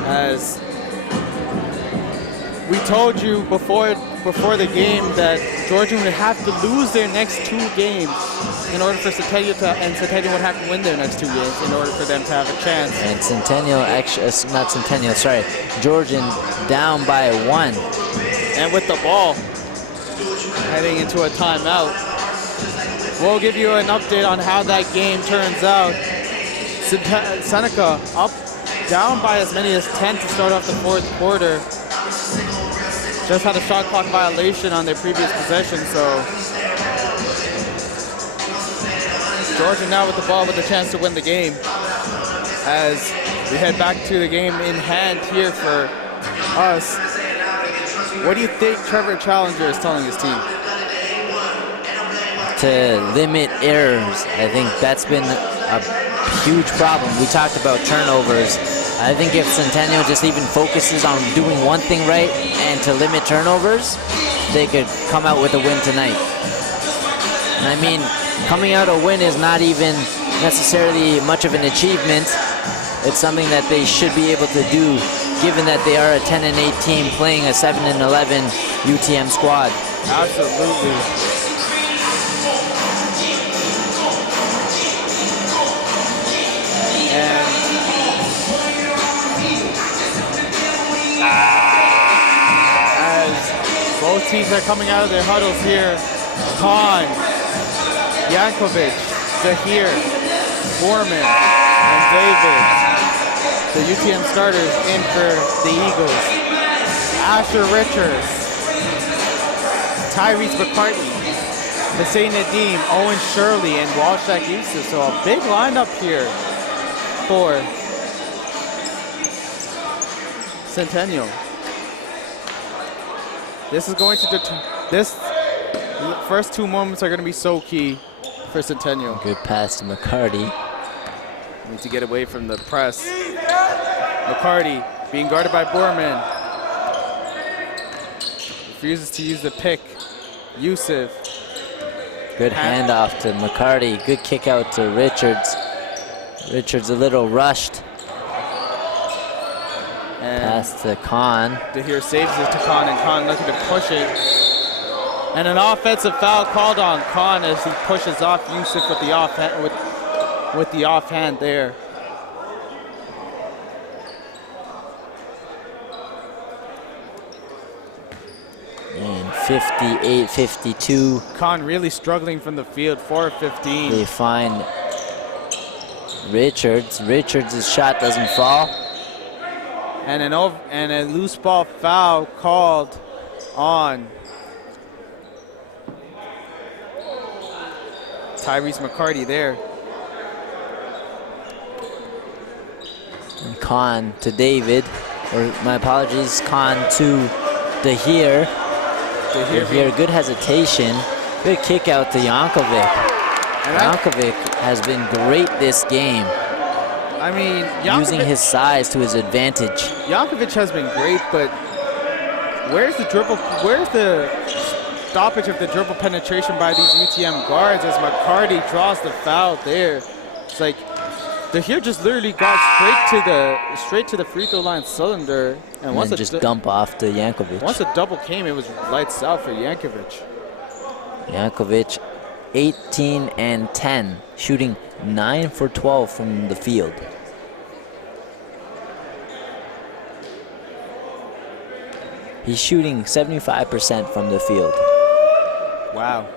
As we told you before the game that Georgia would have to lose their next 2 games in order for Centennial and Centennial would have to win their next 2 games in order for them to have a chance. And Centennial, actually, not Centennial, sorry, Georgian down by 1. And with the ball heading into a timeout. We'll give you an update on how that game turns out. Seneca up, down by as many as 10 to start off the 4th quarter. Just had a shot clock violation on their previous possession, so Georgia now with the ball with a chance to win the game as we head back to the game in hand here for us. What do you think Trevor Challenger is telling his team? To limit errors. I think that's been a huge problem. We talked about turnovers. I think if Centennial just even focuses on doing one thing right and to limit turnovers, they could come out with a win tonight. And I mean, coming out a win is not even necessarily much of an achievement. It's something that they should be able to do, given that they are a 10 and 8 team playing a 7 and 11 UTM squad. Absolutely. Both teams are coming out of their huddles here. Khan, Yankovic, Zahir, Foreman, and David. The UTM starters in for the Eagles. Asher Richards, Tyrese McCartney, Hussein Nadeem, Owen Shirley, and Walshak Yusuf. So a big lineup here for Centennial. This is going to this first 2 moments are going to be so key for Centennial. Good pass to McCarty. Need to get away from the press. McCarty being guarded by Borman. Refuses to use the pick. Yusuf. Good handoff to McCarty. Good kick out to Richards. Richards a little rushed. And pass to Khan. Dahir saves it to Khan, and Khan looking to push it. And an offensive foul called on Khan as he pushes off Yusuf with the offhand there. And 58-52. Khan really struggling from the field, 4-15. They find Richards. Richards' shot doesn't fall. And a loose ball foul called on Tyrese McCarty there. And Khan to David, or my apologies, Khan to Dahir. Here, good hesitation. Good kick out to Yankovic. And Yankovic has been great this game, I mean, using his size to his advantage. Yankovic has been great, but where's the dribble? Where's the stoppage of the dribble penetration by these UTM guards as McCarty draws the foul there? It's like Dahir just literally got straight to the free throw line cylinder, And then just dump off to Yankovic. Once a double came, it was lights out for Yankovic. Yankovic, 18 and 10, shooting 9 for 12 from the field. He's shooting 75% from the field. Wow.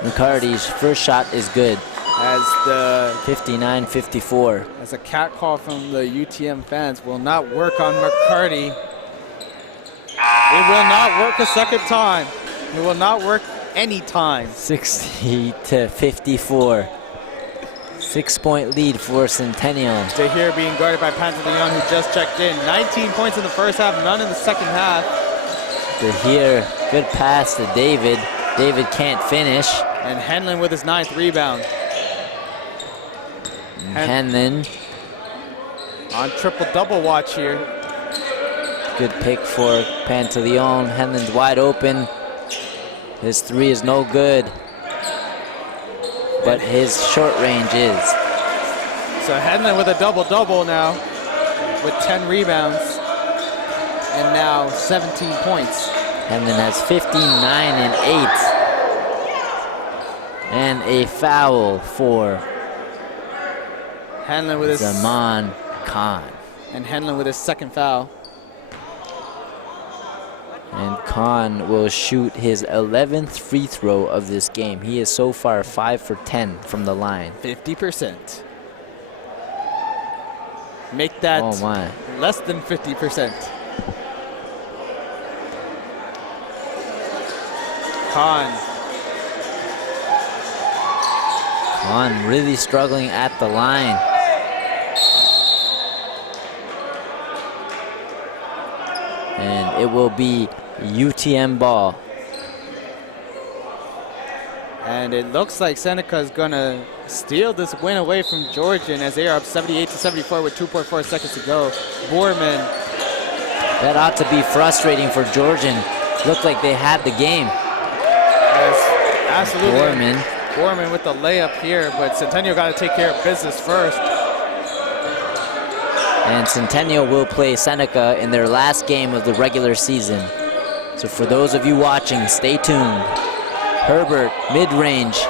McCarty's first shot is good. As the 59-54. As a cat call from the UTM fans will not work on McCarty. It will not work a second time. It will not work any time. 60-54. 6-point lead for Centennial. Dahir being guarded by Pantaleon, who just checked in. 19 points in the first half, none in the second half. Dahir, good pass to David. David can't finish. And Henlon with his 9th rebound. Henlon on triple-double watch here. Good pick for Pantaleon. Henlon's wide open. His 3 is no good, but his short range is. So Henlon with a double-double now with 10 rebounds and now 17 points. Henlon has 15, 9, and 8. And a foul for Henlon with his Zaman Khan. And Henlon with his 2nd foul. And Khan will shoot his 11th free throw of this game. He is so far 5 for 10 from the line. 50%. Make that less than 50%. Khan really struggling at the line. And it will be UTM ball. And it looks like Seneca is gonna steal this win away from Georgian as they are up 78-74 with 2.4 seconds to go. Borman. That ought to be frustrating for Georgian. Looked like they had the game. Yes, absolutely. Borman with the layup here, but Centennial got to take care of business first. And Centennial will play Seneca in their last game of the regular season. So for those of you watching, stay tuned. Herbert, mid-range,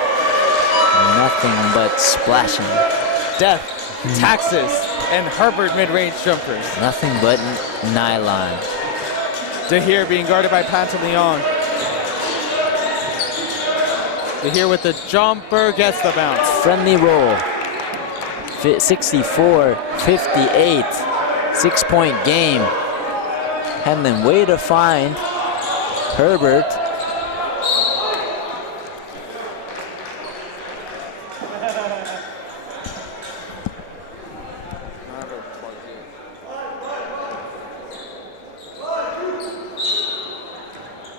nothing but splashing. Death, taxes, and Herbert mid-range jumpers. Nothing but nylon. Dahir being guarded by Pantaleon. Dahir with the jumper, gets the bounce. Friendly roll. 64-58, 6-point game. Henlon way to find Herbert.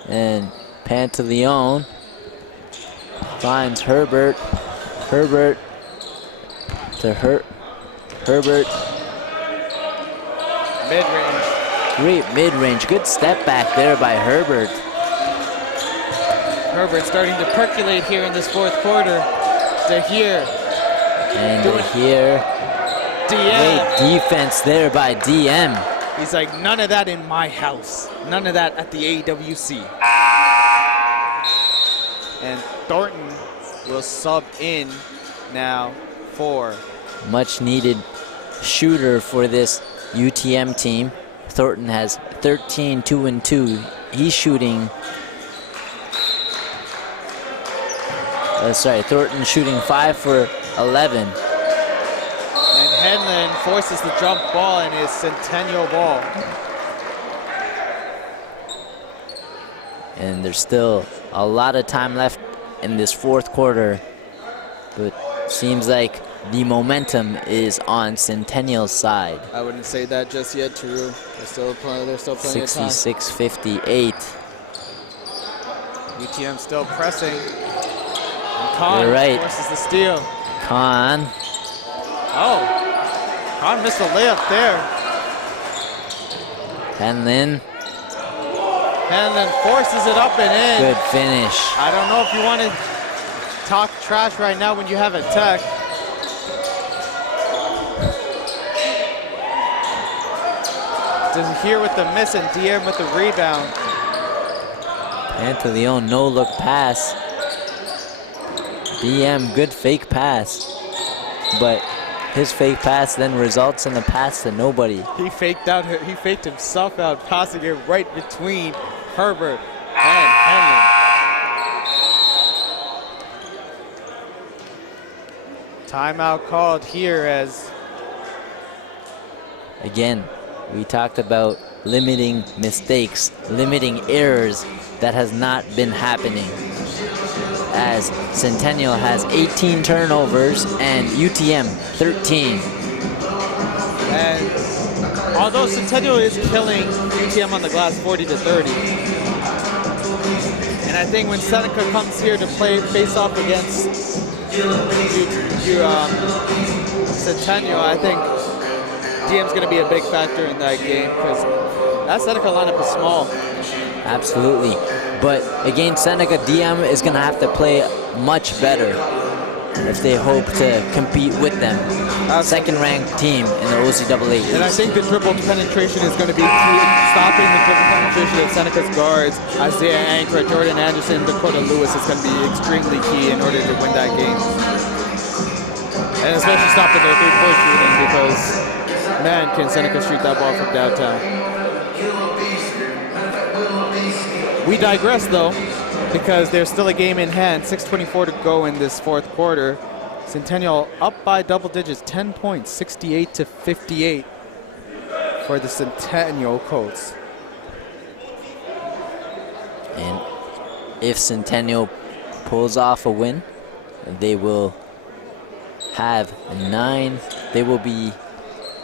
And Pantaleon finds Herbert. Herbert to Herbert. Mid-range. Great mid-range. Good step back there by Herbert. Herbert starting to percolate here in this 4th quarter. Dahir. And Dahir. Great defense there by DM. He's like, none of that in my house. None of that at the AWC. And Thornton will sub in now for much needed shooter for this UTM team. Thornton has 13, 2 and 2. He's shooting. Thornton shooting 5 for 11. And Henlon forces the jump ball and is Centennial ball. And there's still a lot of time left in this 4th quarter, but seems like the momentum is on Centennial's side. I wouldn't say that just yet, Drew. There's still plenty of time. 66-58. UTM still pressing. And Khan You're right. forces the steal. Khan. Oh, Khan missed a layup there. Henlin. And then forces it up and in. Good finish. I don't know if you want to talk trash right now when you have a tech. Here with the miss and DM with the rebound. Pantaleon, no look pass. DM, good fake pass. But his fake pass then results in a pass to nobody. He faked himself out, passing it right between Herbert and Henry. Timeout called here as again, we talked about limiting mistakes, limiting errors. That has not been happening, as Centennial has 18 turnovers and UTM 13. And although Centennial is killing UTM on the glass 40-30, and I think when Seneca comes here to face off against Centennial, I think DM's going to be a big factor in that game because that Seneca lineup is small. Absolutely. But against Seneca, DM is going to have to play much better if they hope to compete with them. Second-ranked team in the OCAA. And I think the dribble penetration is going to be key. Stopping the dribble penetration of Seneca's guards, Isaiah Anchor, Jordan Anderson, Dakota Lewis is going to be extremely key in order to win that game. And especially stopping their three-point shooting because, man, can Seneca shoot that ball from downtown. We digress, though, because there's still a game in hand. 6:24 to go in this fourth quarter. Centennial up by double digits, 10 points, 68-58 for the Centennial Colts. And if Centennial pulls off a win, they will have 9. They will be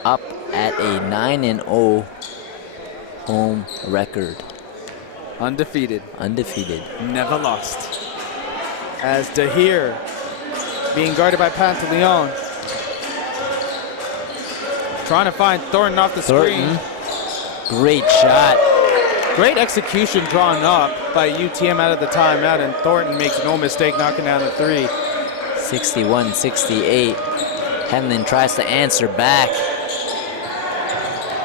up at a 9-0 home record. Undefeated. Undefeated. Never lost. As Dahir being guarded by Pantaleon. Trying to find Thornton off the screen. Great shot. Great execution drawn up by UTM out of the timeout, and Thornton makes no mistake knocking down the three. 61-68. Henlin tries to answer back.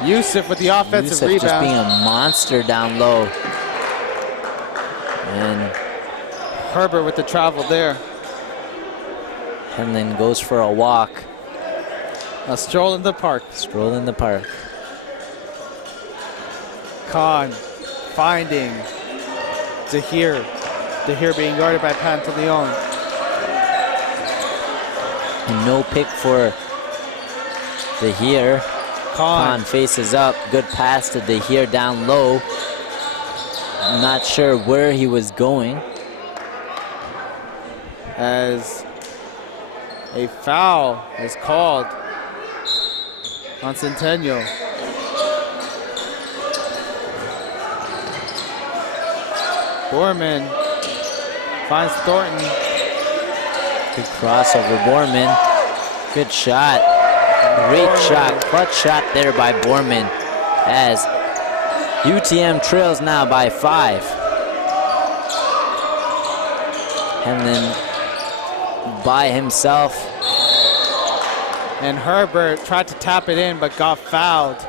Yusuf with the offensive Yusuf rebound. just being a monster down low. And Herbert with the travel there. Henlin goes for a walk. A stroll in the park. Stroll in the park. Khan finding Dahir. Dahir being guarded by Pantaleon. And no pick for Dahir. Khan faces up. Good pass to Dahir down low. Not sure where he was going. As a foul is called on Centennial. Borman finds Thornton. Good crossover, Borman. Good shot. Great shot. Clutch shot there by Borman as UTM trails now by 5. Henlin by himself. And Herbert tried to tap it in but got fouled.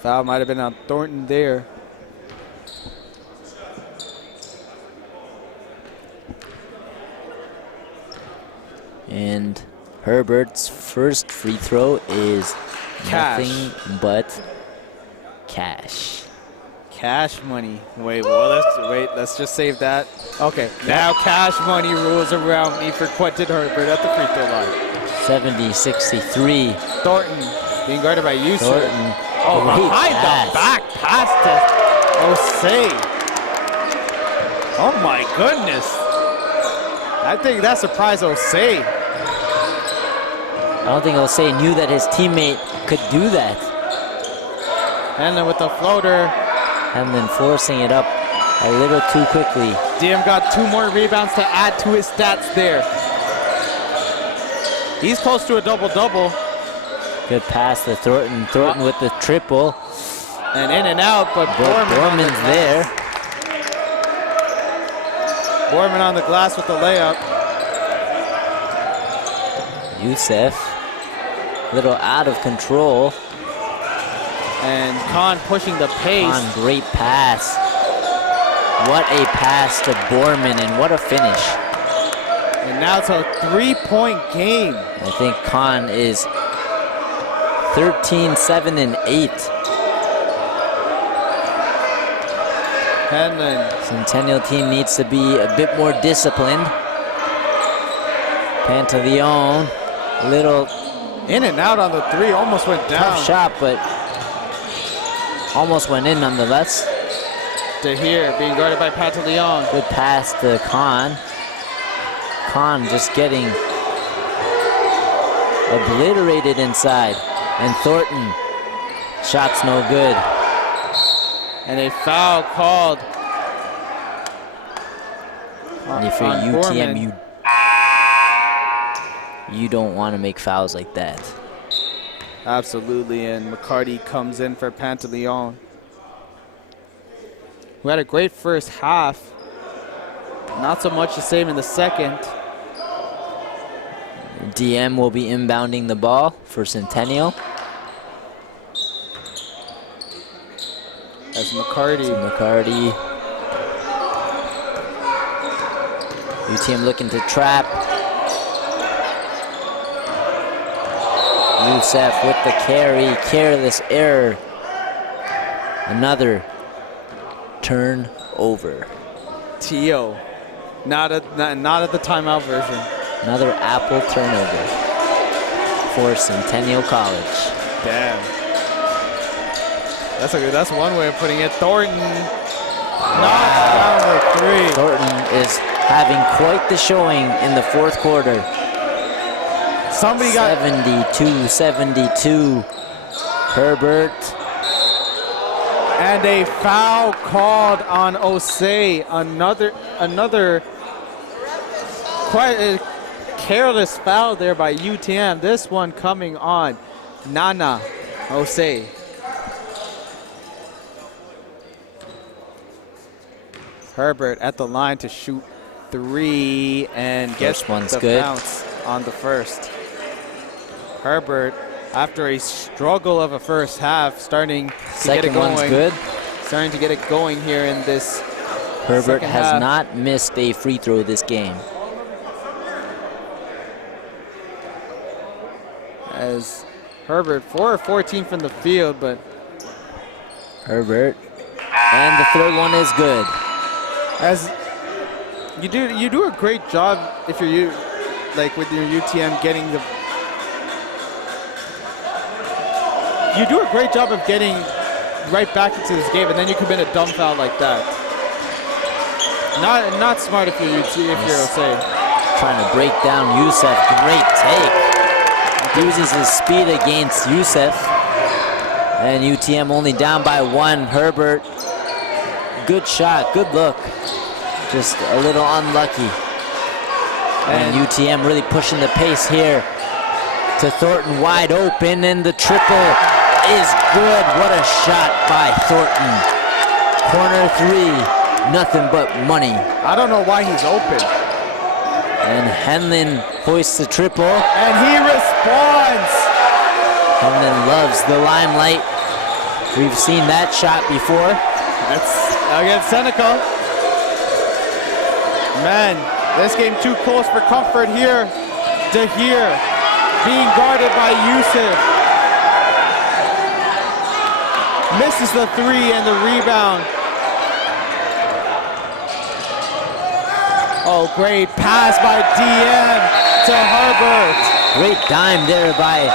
Foul might have been on Thornton there. And Herbert's first free throw is Cash. nothing but cash. Cash money. Wait, let's just save that. Okay, now cash money rules around me for Quentin Herbert at the free throw line. 70-63. Thornton being guarded by Yusuf. Thornton. Oh, Great behind pass. the back pass to Osei. Oh my goodness. I think that surprised Osei. I don't think Osei knew that his teammate could do that. And then with the floater. And then forcing it up a little too quickly. DM got 2 more rebounds to add to his stats there. He's close to a double-double. Good pass to Thornton. Thornton with the triple. And in and out, but Borman's there. Borman on the glass with the layup. Youssef, a little out of control. And Khan pushing the pace. Khan, great pass. What a pass to Borman, and what a finish. And now it's a 3-point game. I think Khan is 13, 7, and 8. Henlon. Centennial team needs to be a bit more disciplined. Pantaleon, little In and out on the 3, almost went down. tough shot, but almost went in nonetheless. To here, being guarded by Pantaleon. Good pass to Khan. Khan just getting obliterated inside. And Thornton, shot's no good. And a foul called And if you're on UTM, Borman. you don't want to make fouls like that. Absolutely, and McCarty comes in for Pantaleon, who had a great first half. Not so much the same in the second. DM will be inbounding the ball for Centennial. As McCarty. McCarty. UTM looking to trap. Youssef with the carry, careless error. Another turnover. T.O. Not at the timeout version. Another Apple turnover for Centennial College. Damn. That's one way of putting it. Thornton knocks down the 3. Thornton is having quite the showing in the fourth quarter. Somebody got 72-72. Herbert. and a foul called on Osei. Another quite a careless foul there by UTM. This one coming on Nana Osei. Herbert at the line to shoot 3 and gets one's the good. bounce on the first. Herbert, after a struggle of a first half, starting to get it Second one's going. good. Starting to get it going here in this Herbert second has half. not missed a free throw this game. As Herbert 4 of 14 from the field, but Herbert. And the third one is good. as you do a great job if you're like with your UTM getting the. You do a great job of getting right back into this game, and then you commit a dumb foul like that. Not smart if you're Osei. Trying to break down Youssef. Great take. Uses his speed against Youssef. And UTM only down by 1. Herbert. Good shot. Good look. Just a little unlucky. And UTM really pushing the pace here to Thornton, wide open, and the triple is good. What a shot by Thornton. Corner 3, nothing but money. I don't know why he's open. And Henlon hoists the triple. And he responds. Henlon loves the limelight. We've seen that shot before. That's against Seneca. Man, this game too close for comfort here. Dahir being guarded by Youssef. Misses the 3 and the rebound. Oh, great pass by DM to Herbert. Great dime there by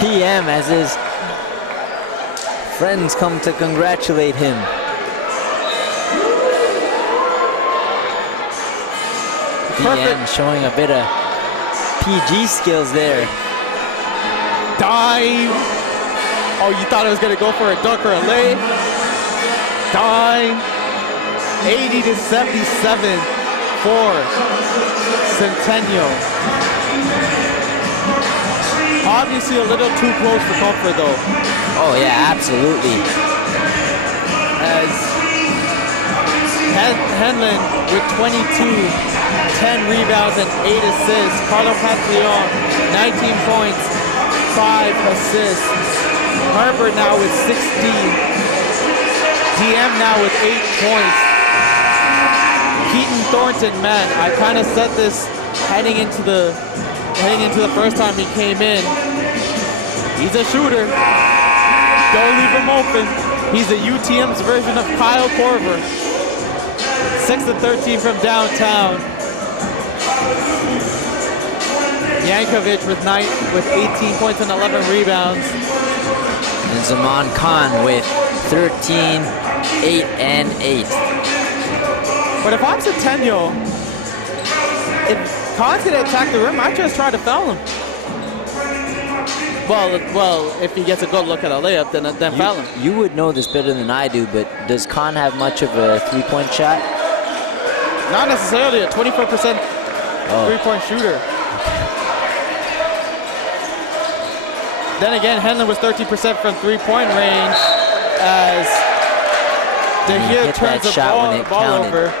DM as his friends come to congratulate him. DM showing a bit of PG skills there. Dive Oh, you thought it was gonna go for a dunk or a lay? Dime. 80-77 for Centennial. Obviously a little too close for comfort though. Oh yeah, absolutely. As Henlon with 22, 10 rebounds and 8 assists. Carlo Pantaleon, 19 points, 5 assists. Herbert now with 16. DM now with 8 points. Keaton Thornton, man, I kind of said this heading into the first time he came in. He's a shooter. Don't leave him open. He's a UTM's version of Kyle Korver. 6-13 from downtown. Yankovic with 18 points and 11 rebounds. And Zaman Khan with 13, 8, and 8. But if I'm Centennial, if Khan's gonna attack the rim, I just try to foul him. Well, if he gets a good look at a layup, then foul him. You would know this better than I do, but does Khan have much of a three-point shot? Not necessarily a 24% three-point shooter. Then again, Henlon was 13% from three-point range as DeGea turns the ball over.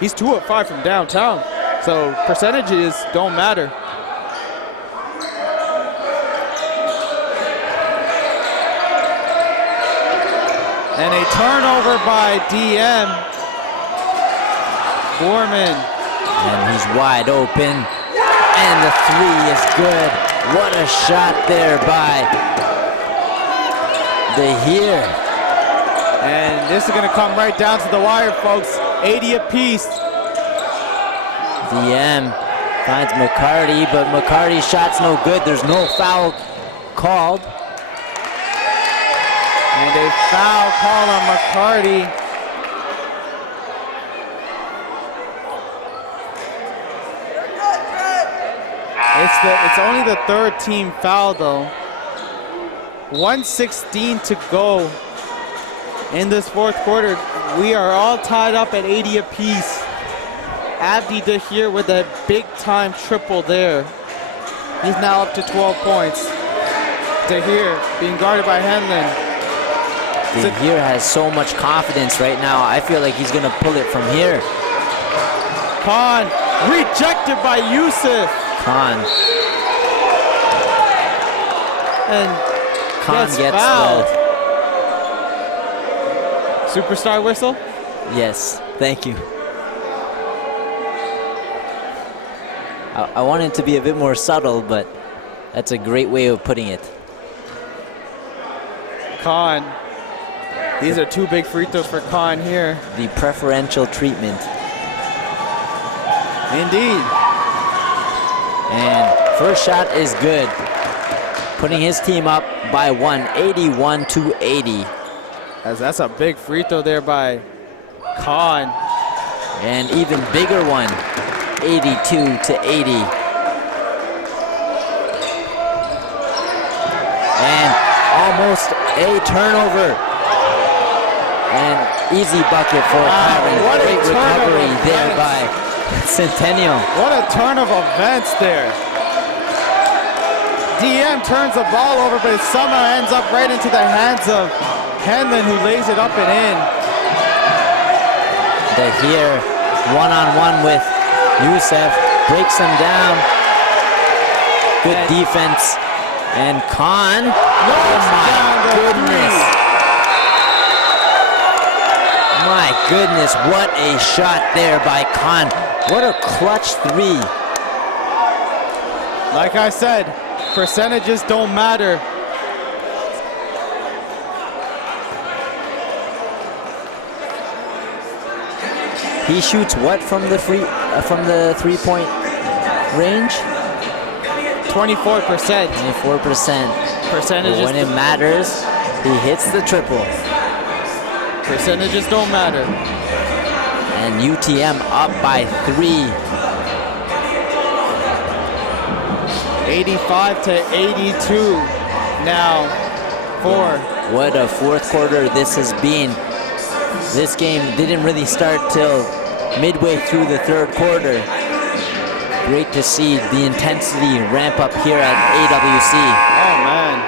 He's 2 of 5 from downtown, so percentages don't matter. And a turnover by DM. Borman. And he's wide open. And the three is good. What a shot there by DeGea. And this is going to come right down to the wire, folks. 80 apiece. DM finds McCarty, but McCarty's shot's no good. There's no foul called. And a foul call on McCarty. It's only the third team foul though. 1:16 to go in this fourth quarter. We are all tied up at 80 apiece. Abdi DeGea with a big time triple there. He's now up to 12 points. DeGea being guarded by Henlon. DeGea has so much confidence right now. I feel like he's gonna pull it from here. Khan rejected by Yusuf. Khan. And Khan gets fouled. Superstar whistle? Yes, thank you. I want it to be a bit more subtle, but that's a great way of putting it. Khan. These are 2 big free throws for Khan here. The preferential treatment. Indeed. And first shot is good. Putting his team up by 1, 81-80. As that's a big free throw there by Khan. And even bigger one, 82-80. And almost a turnover. And easy bucket for Kyron. What Great a recovery there by Centennial. What a turn of events there. DM turns the ball over, but it somehow ends up right into the hands of Henlon, who lays it up and in. DeGea one-on-one with Youssef, breaks him down. Good defense. And Khan, oh my goodness. My goodness, what a shot there by Khan. What a clutch three. Like I said, percentages don't matter. He shoots what from the three-point range? 24%. 24%. Percentages. But when it matters, he hits the triple. Percentages don't matter. And UTM up by 3. 85-82 now 4. What a fourth quarter this has been. This game didn't really start till midway through the third quarter. Great to see the intensity ramp up here at AWC. Oh, man.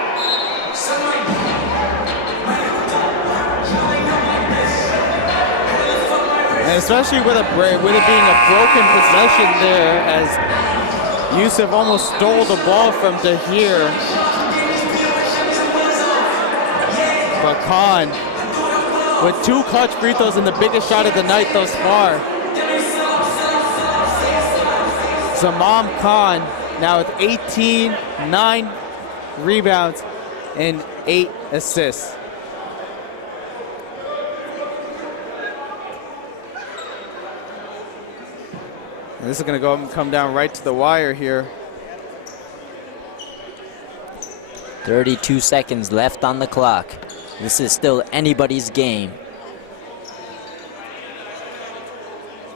And especially with it being a broken possession there, as Yusuf almost stole the ball from Tahir. But Khan with 2 clutch free throws and the biggest shot of the night thus far. Zamam Khan now with 18, 9 rebounds, and 8 assists. And this is going to come down right to the wire here. 32 seconds left on the clock. This is still anybody's game.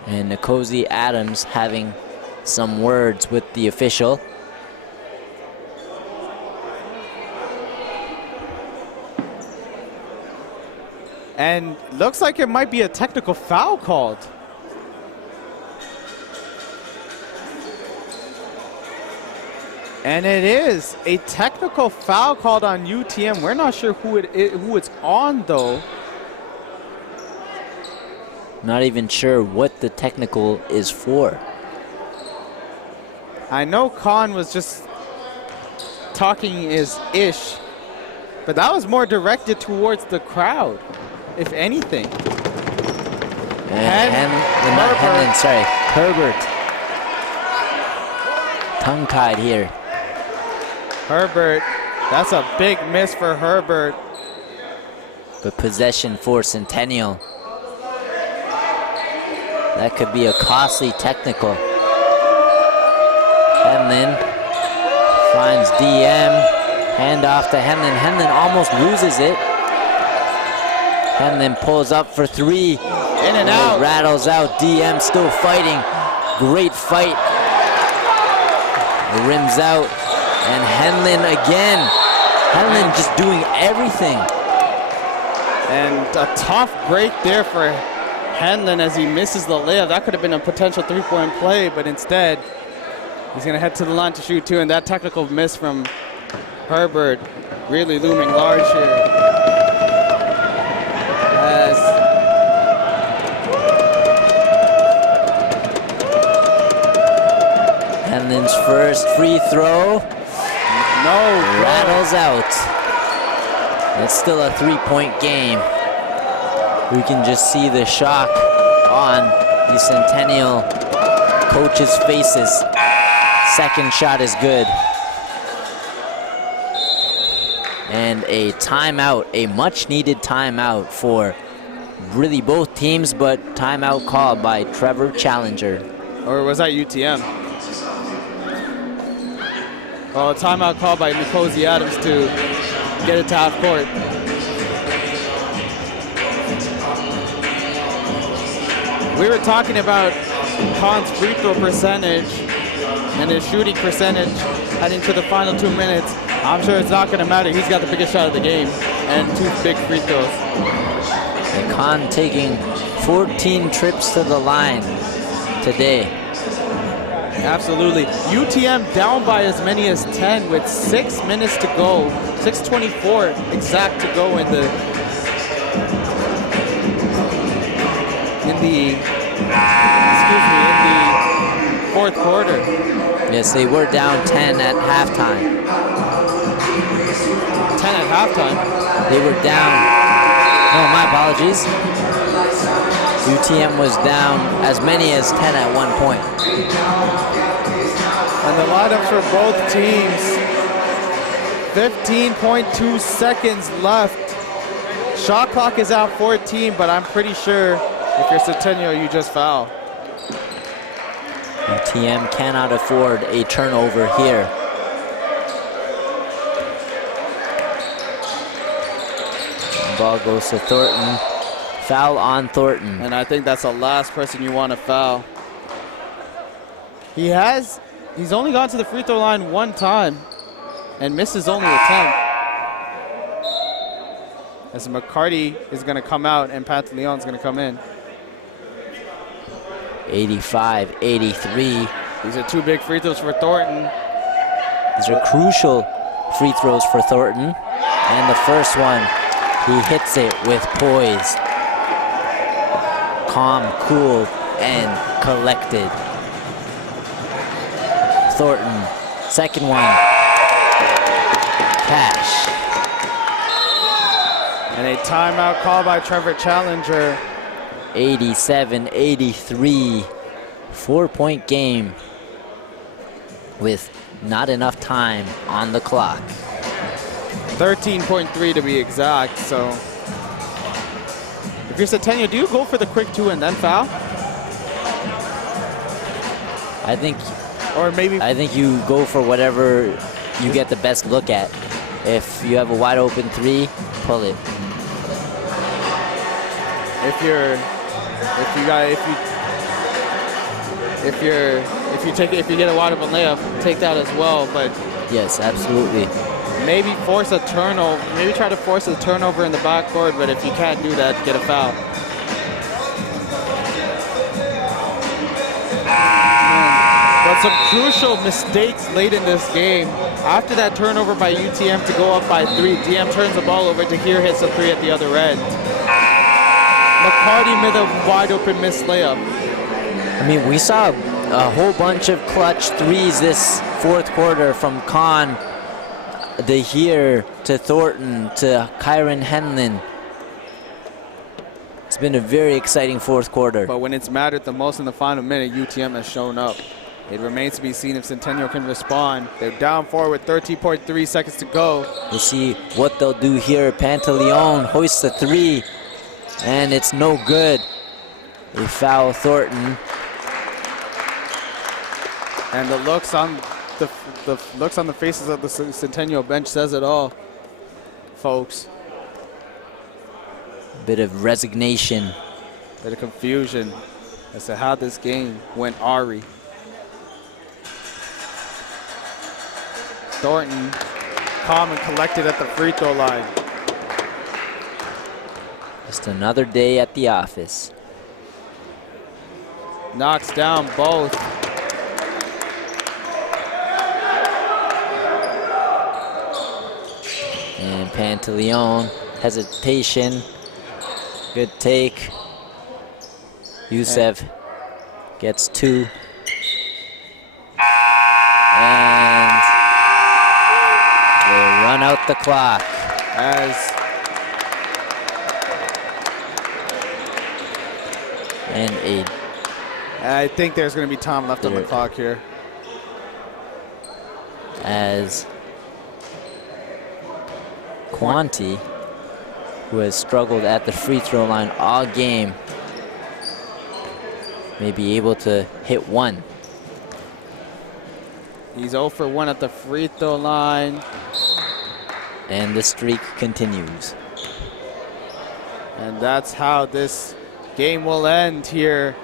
And Nkosi Adams having some words with the official. And looks like it might be a technical foul called. And it is a technical foul called on UTM. We're not sure who it's on, though. Not even sure what the technical is for. I know Khan was just talking his ish, but that was more directed towards the crowd, if anything. Herbert. Tongue-tied here. Herbert, that's a big miss for Herbert. But possession for Centennial. That could be a costly technical. Henlin finds DM. Hand off to Henlin. Henlin almost loses it. Henlin pulls up for 3. In and out. Rattles out. DM still fighting. Great fight. Rims out. And Henlin again. Henlin just doing everything. And a tough break there for Henlin as he misses the layup. That could have been a potential 3-point play, but instead, he's going to head to the line to shoot 2, and that technical miss from Herbert really looming large here. As Henlin's first free throw. Rattles out. It's still a 3-point game. We can just see the shock on the Centennial coaches' faces. Second shot is good. And a timeout, a much-needed timeout for really both teams, but timeout called by Trevor Challenger. Or was that UTM? Well, a timeout called by Nkosi Adams to get it to half court. We were talking about Khan's free throw percentage and his shooting percentage heading to the final 2 minutes. I'm sure it's not going to matter. He's got the biggest shot of the game and 2 big free throws. And Khan taking 14 trips to the line today. Absolutely. UTM down by as many as 10 with 6 minutes to go. 6:24 exact to go in the fourth quarter. Yes, they were down 10 at halftime. 10 at halftime? They were down. Oh, my apologies. UTM was down as many as 10 at one point. And the lineups for both teams. 15.2 seconds left. Shot clock is out 14, but I'm pretty sure if you're Centennial, you just foul. UTM cannot afford a turnover here. Ball goes to Thornton. Foul on Thornton. And I think that's the last person you want to foul. He's only gone to the free throw line 1 time and missed his only attempt. as McCarty is going to come out and Pantaleon's going to come in. 85-83. These are 2 big free throws for Thornton. These are crucial free throws for Thornton. And the first one, he hits it with poise. Calm, cool, and collected. Thornton, second one. Cash. And a timeout call by Trevor Challenger. 87-83. 4-point game with not enough time on the clock. 13.3 to be exact. So if you're Centennial, do you go for the quick 2 and then foul? I think you go for whatever you get the best look at. If you have a wide open 3, pull it. If you get a wide open layup, take that as well. But yes, absolutely. maybe force a turnover. Maybe try to force a turnover in the backcourt. But if you can't do that, get a foul. But some crucial mistakes late in this game. After that turnover by UTM to go up by 3, DM turns the ball over to here, hits a 3 at the other end. McCarty made a wide open missed layup. I mean, we saw a whole bunch of clutch 3s this fourth quarter from Khan, the here to Thornton to Kyron Henlin. It's been a very exciting fourth quarter. But when it's mattered the most in the final minute, UTM has shown up. It remains to be seen if Centennial can respond. They're down 4 with 13.3 seconds to go. We'll see what they'll do here. Pantaleon hoists a 3, and it's no good. They foul Thornton. And the looks on the looks on the faces of the Centennial bench says it all, folks. Bit of resignation. Bit of confusion as to how this game went Ari. Thornton, calm and collected at the free throw line. Just another day at the office. Knocks down both. And Pantaleon, hesitation. Good take. Youssef gets 2. And they run out the clock. And I think there's going to be time left on the clock here. As Quanti, who has struggled at the free throw line all game, may be able to hit 1. He's 0 for 1 at the free throw line. And the streak continues. And that's how this game will end here,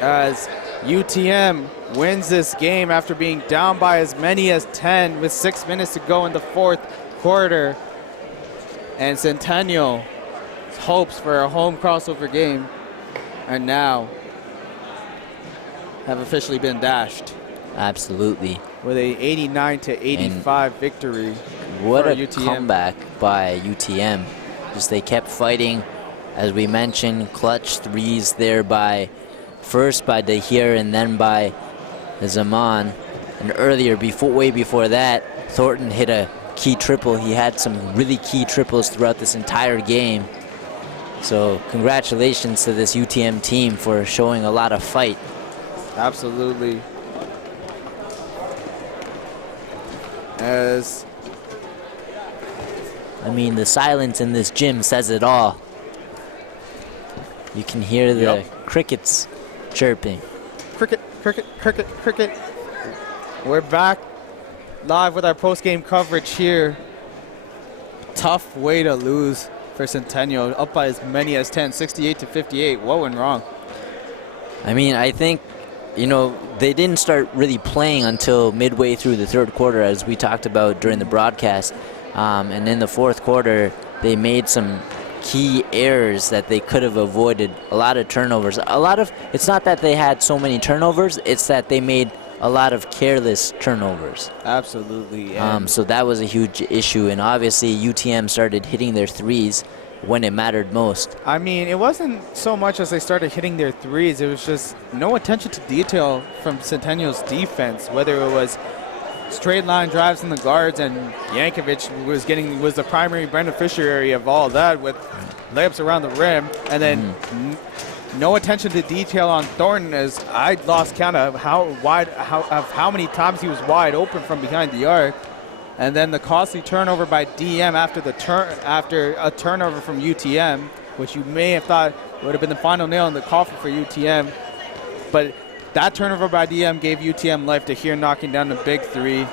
as UTM wins this game after being down by as many as 10 with 6 minutes to go in the fourth quarter. And Centennial hopes for a home crossover game and now have officially been dashed. Absolutely. With a 89-85 victory. What for a UTM. comeback by UTM. Just they kept fighting, as we mentioned, clutch 3s there by first by Dahir and then by Zaman. And earlier, way before that, Thornton hit a key triple. He had some really key triples throughout this entire game. So congratulations to this UTM team for showing a lot of fight. Absolutely. As I mean, the silence in this gym says it all. You can hear the crickets chirping. Cricket, cricket, cricket, cricket. We're back live with our post-game coverage here. Tough way to lose for Centennial, up by as many as 10, 68-58. What went wrong? I mean, I think, you know, they didn't start really playing until midway through the third quarter, as we talked about during the broadcast. And in the fourth quarter, they made some key errors that they could have avoided. A lot of turnovers. It's not that they had so many turnovers, it's that they made a lot of careless turnovers. Absolutely. So that was a huge issue, and obviously UTM started hitting their threes when it mattered most. I mean, it wasn't so much as they started hitting their threes, it was just no attention to detail from Centennial's defense, whether it was straight line drives in the guards, and Yankovic was the primary beneficiary of all that with layups around the rim, and then no attention to detail on Thornton, as I lost count of how many times he was wide open from behind the arc. And then the costly turnover by DM after a turnover from UTM, which you may have thought would have been the final nail in the coffin for UTM. But that turnover by DM gave UTM life to here, knocking down the big three.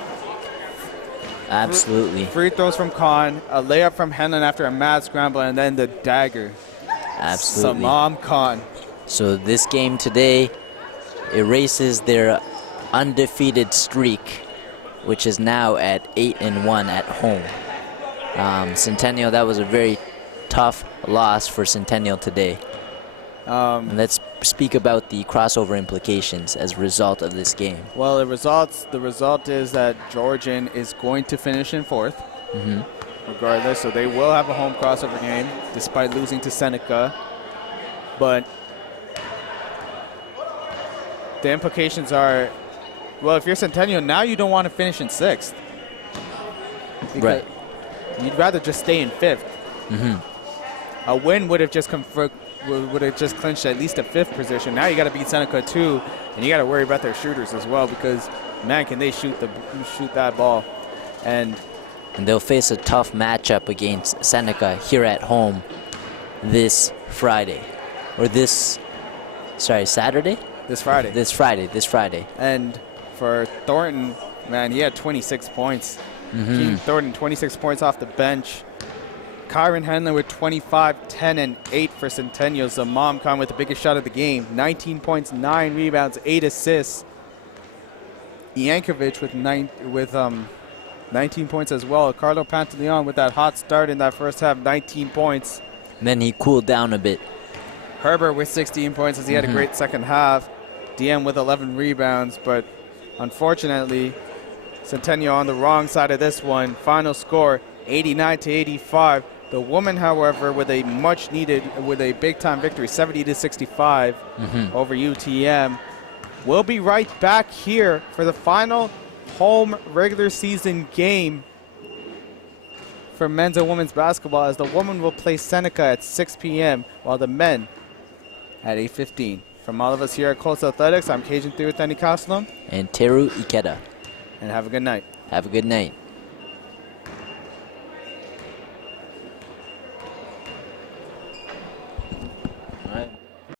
Absolutely. Free throws from Khan, a layup from Henlon after a mad scramble, and then the dagger. Absolutely. Samam Khan. So this game today erases their undefeated streak, which is now at 8-1 at home. Centennial, that was a very tough loss for Centennial today. And let's speak about the crossover implications as a result of this game. Well, the result is that Georgian is going to finish in fourth, regardless. So they will have a home crossover game, despite losing to Seneca. But the implications are, well, if you're Centennial, now you don't want to finish in sixth. Right. You'd rather just stay in fifth. A win would have just clinched at least a fifth position. Now you got to beat Seneca too, and you got to worry about their shooters as well, because man, can they shoot that ball. And they'll face a tough matchup against Seneca here at home this Friday, or Saturday. This Friday. This Friday. And for Thornton, man, he had 26 points. Keaton Thornton, 26 points off the bench. Kyron Henley with 25, 10, and 8 for Centennial. Zamam Khan with the biggest shot of the game. 19 points, 9 rebounds, 8 assists. Yankovic with 19 points as well. Carlo Pantaleon with that hot start in that first half, 19 points. And then he cooled down a bit. Herbert with 16 points as he had a great second half. DM with 11 rebounds, but unfortunately, Centennial on the wrong side of this one. Final score, 89-85. The women, however, with a big-time victory, 70-65 over UTM. We'll be right back here for the final home regular season game for men's and women's basketball, as the women will play Seneca at 6 p.m. while the men at 8:15. From all of us here at Colts Athletics, I'm Cajun Thiruthani Kaslam. And Teru Ikeda. And have a good night. Have a good night.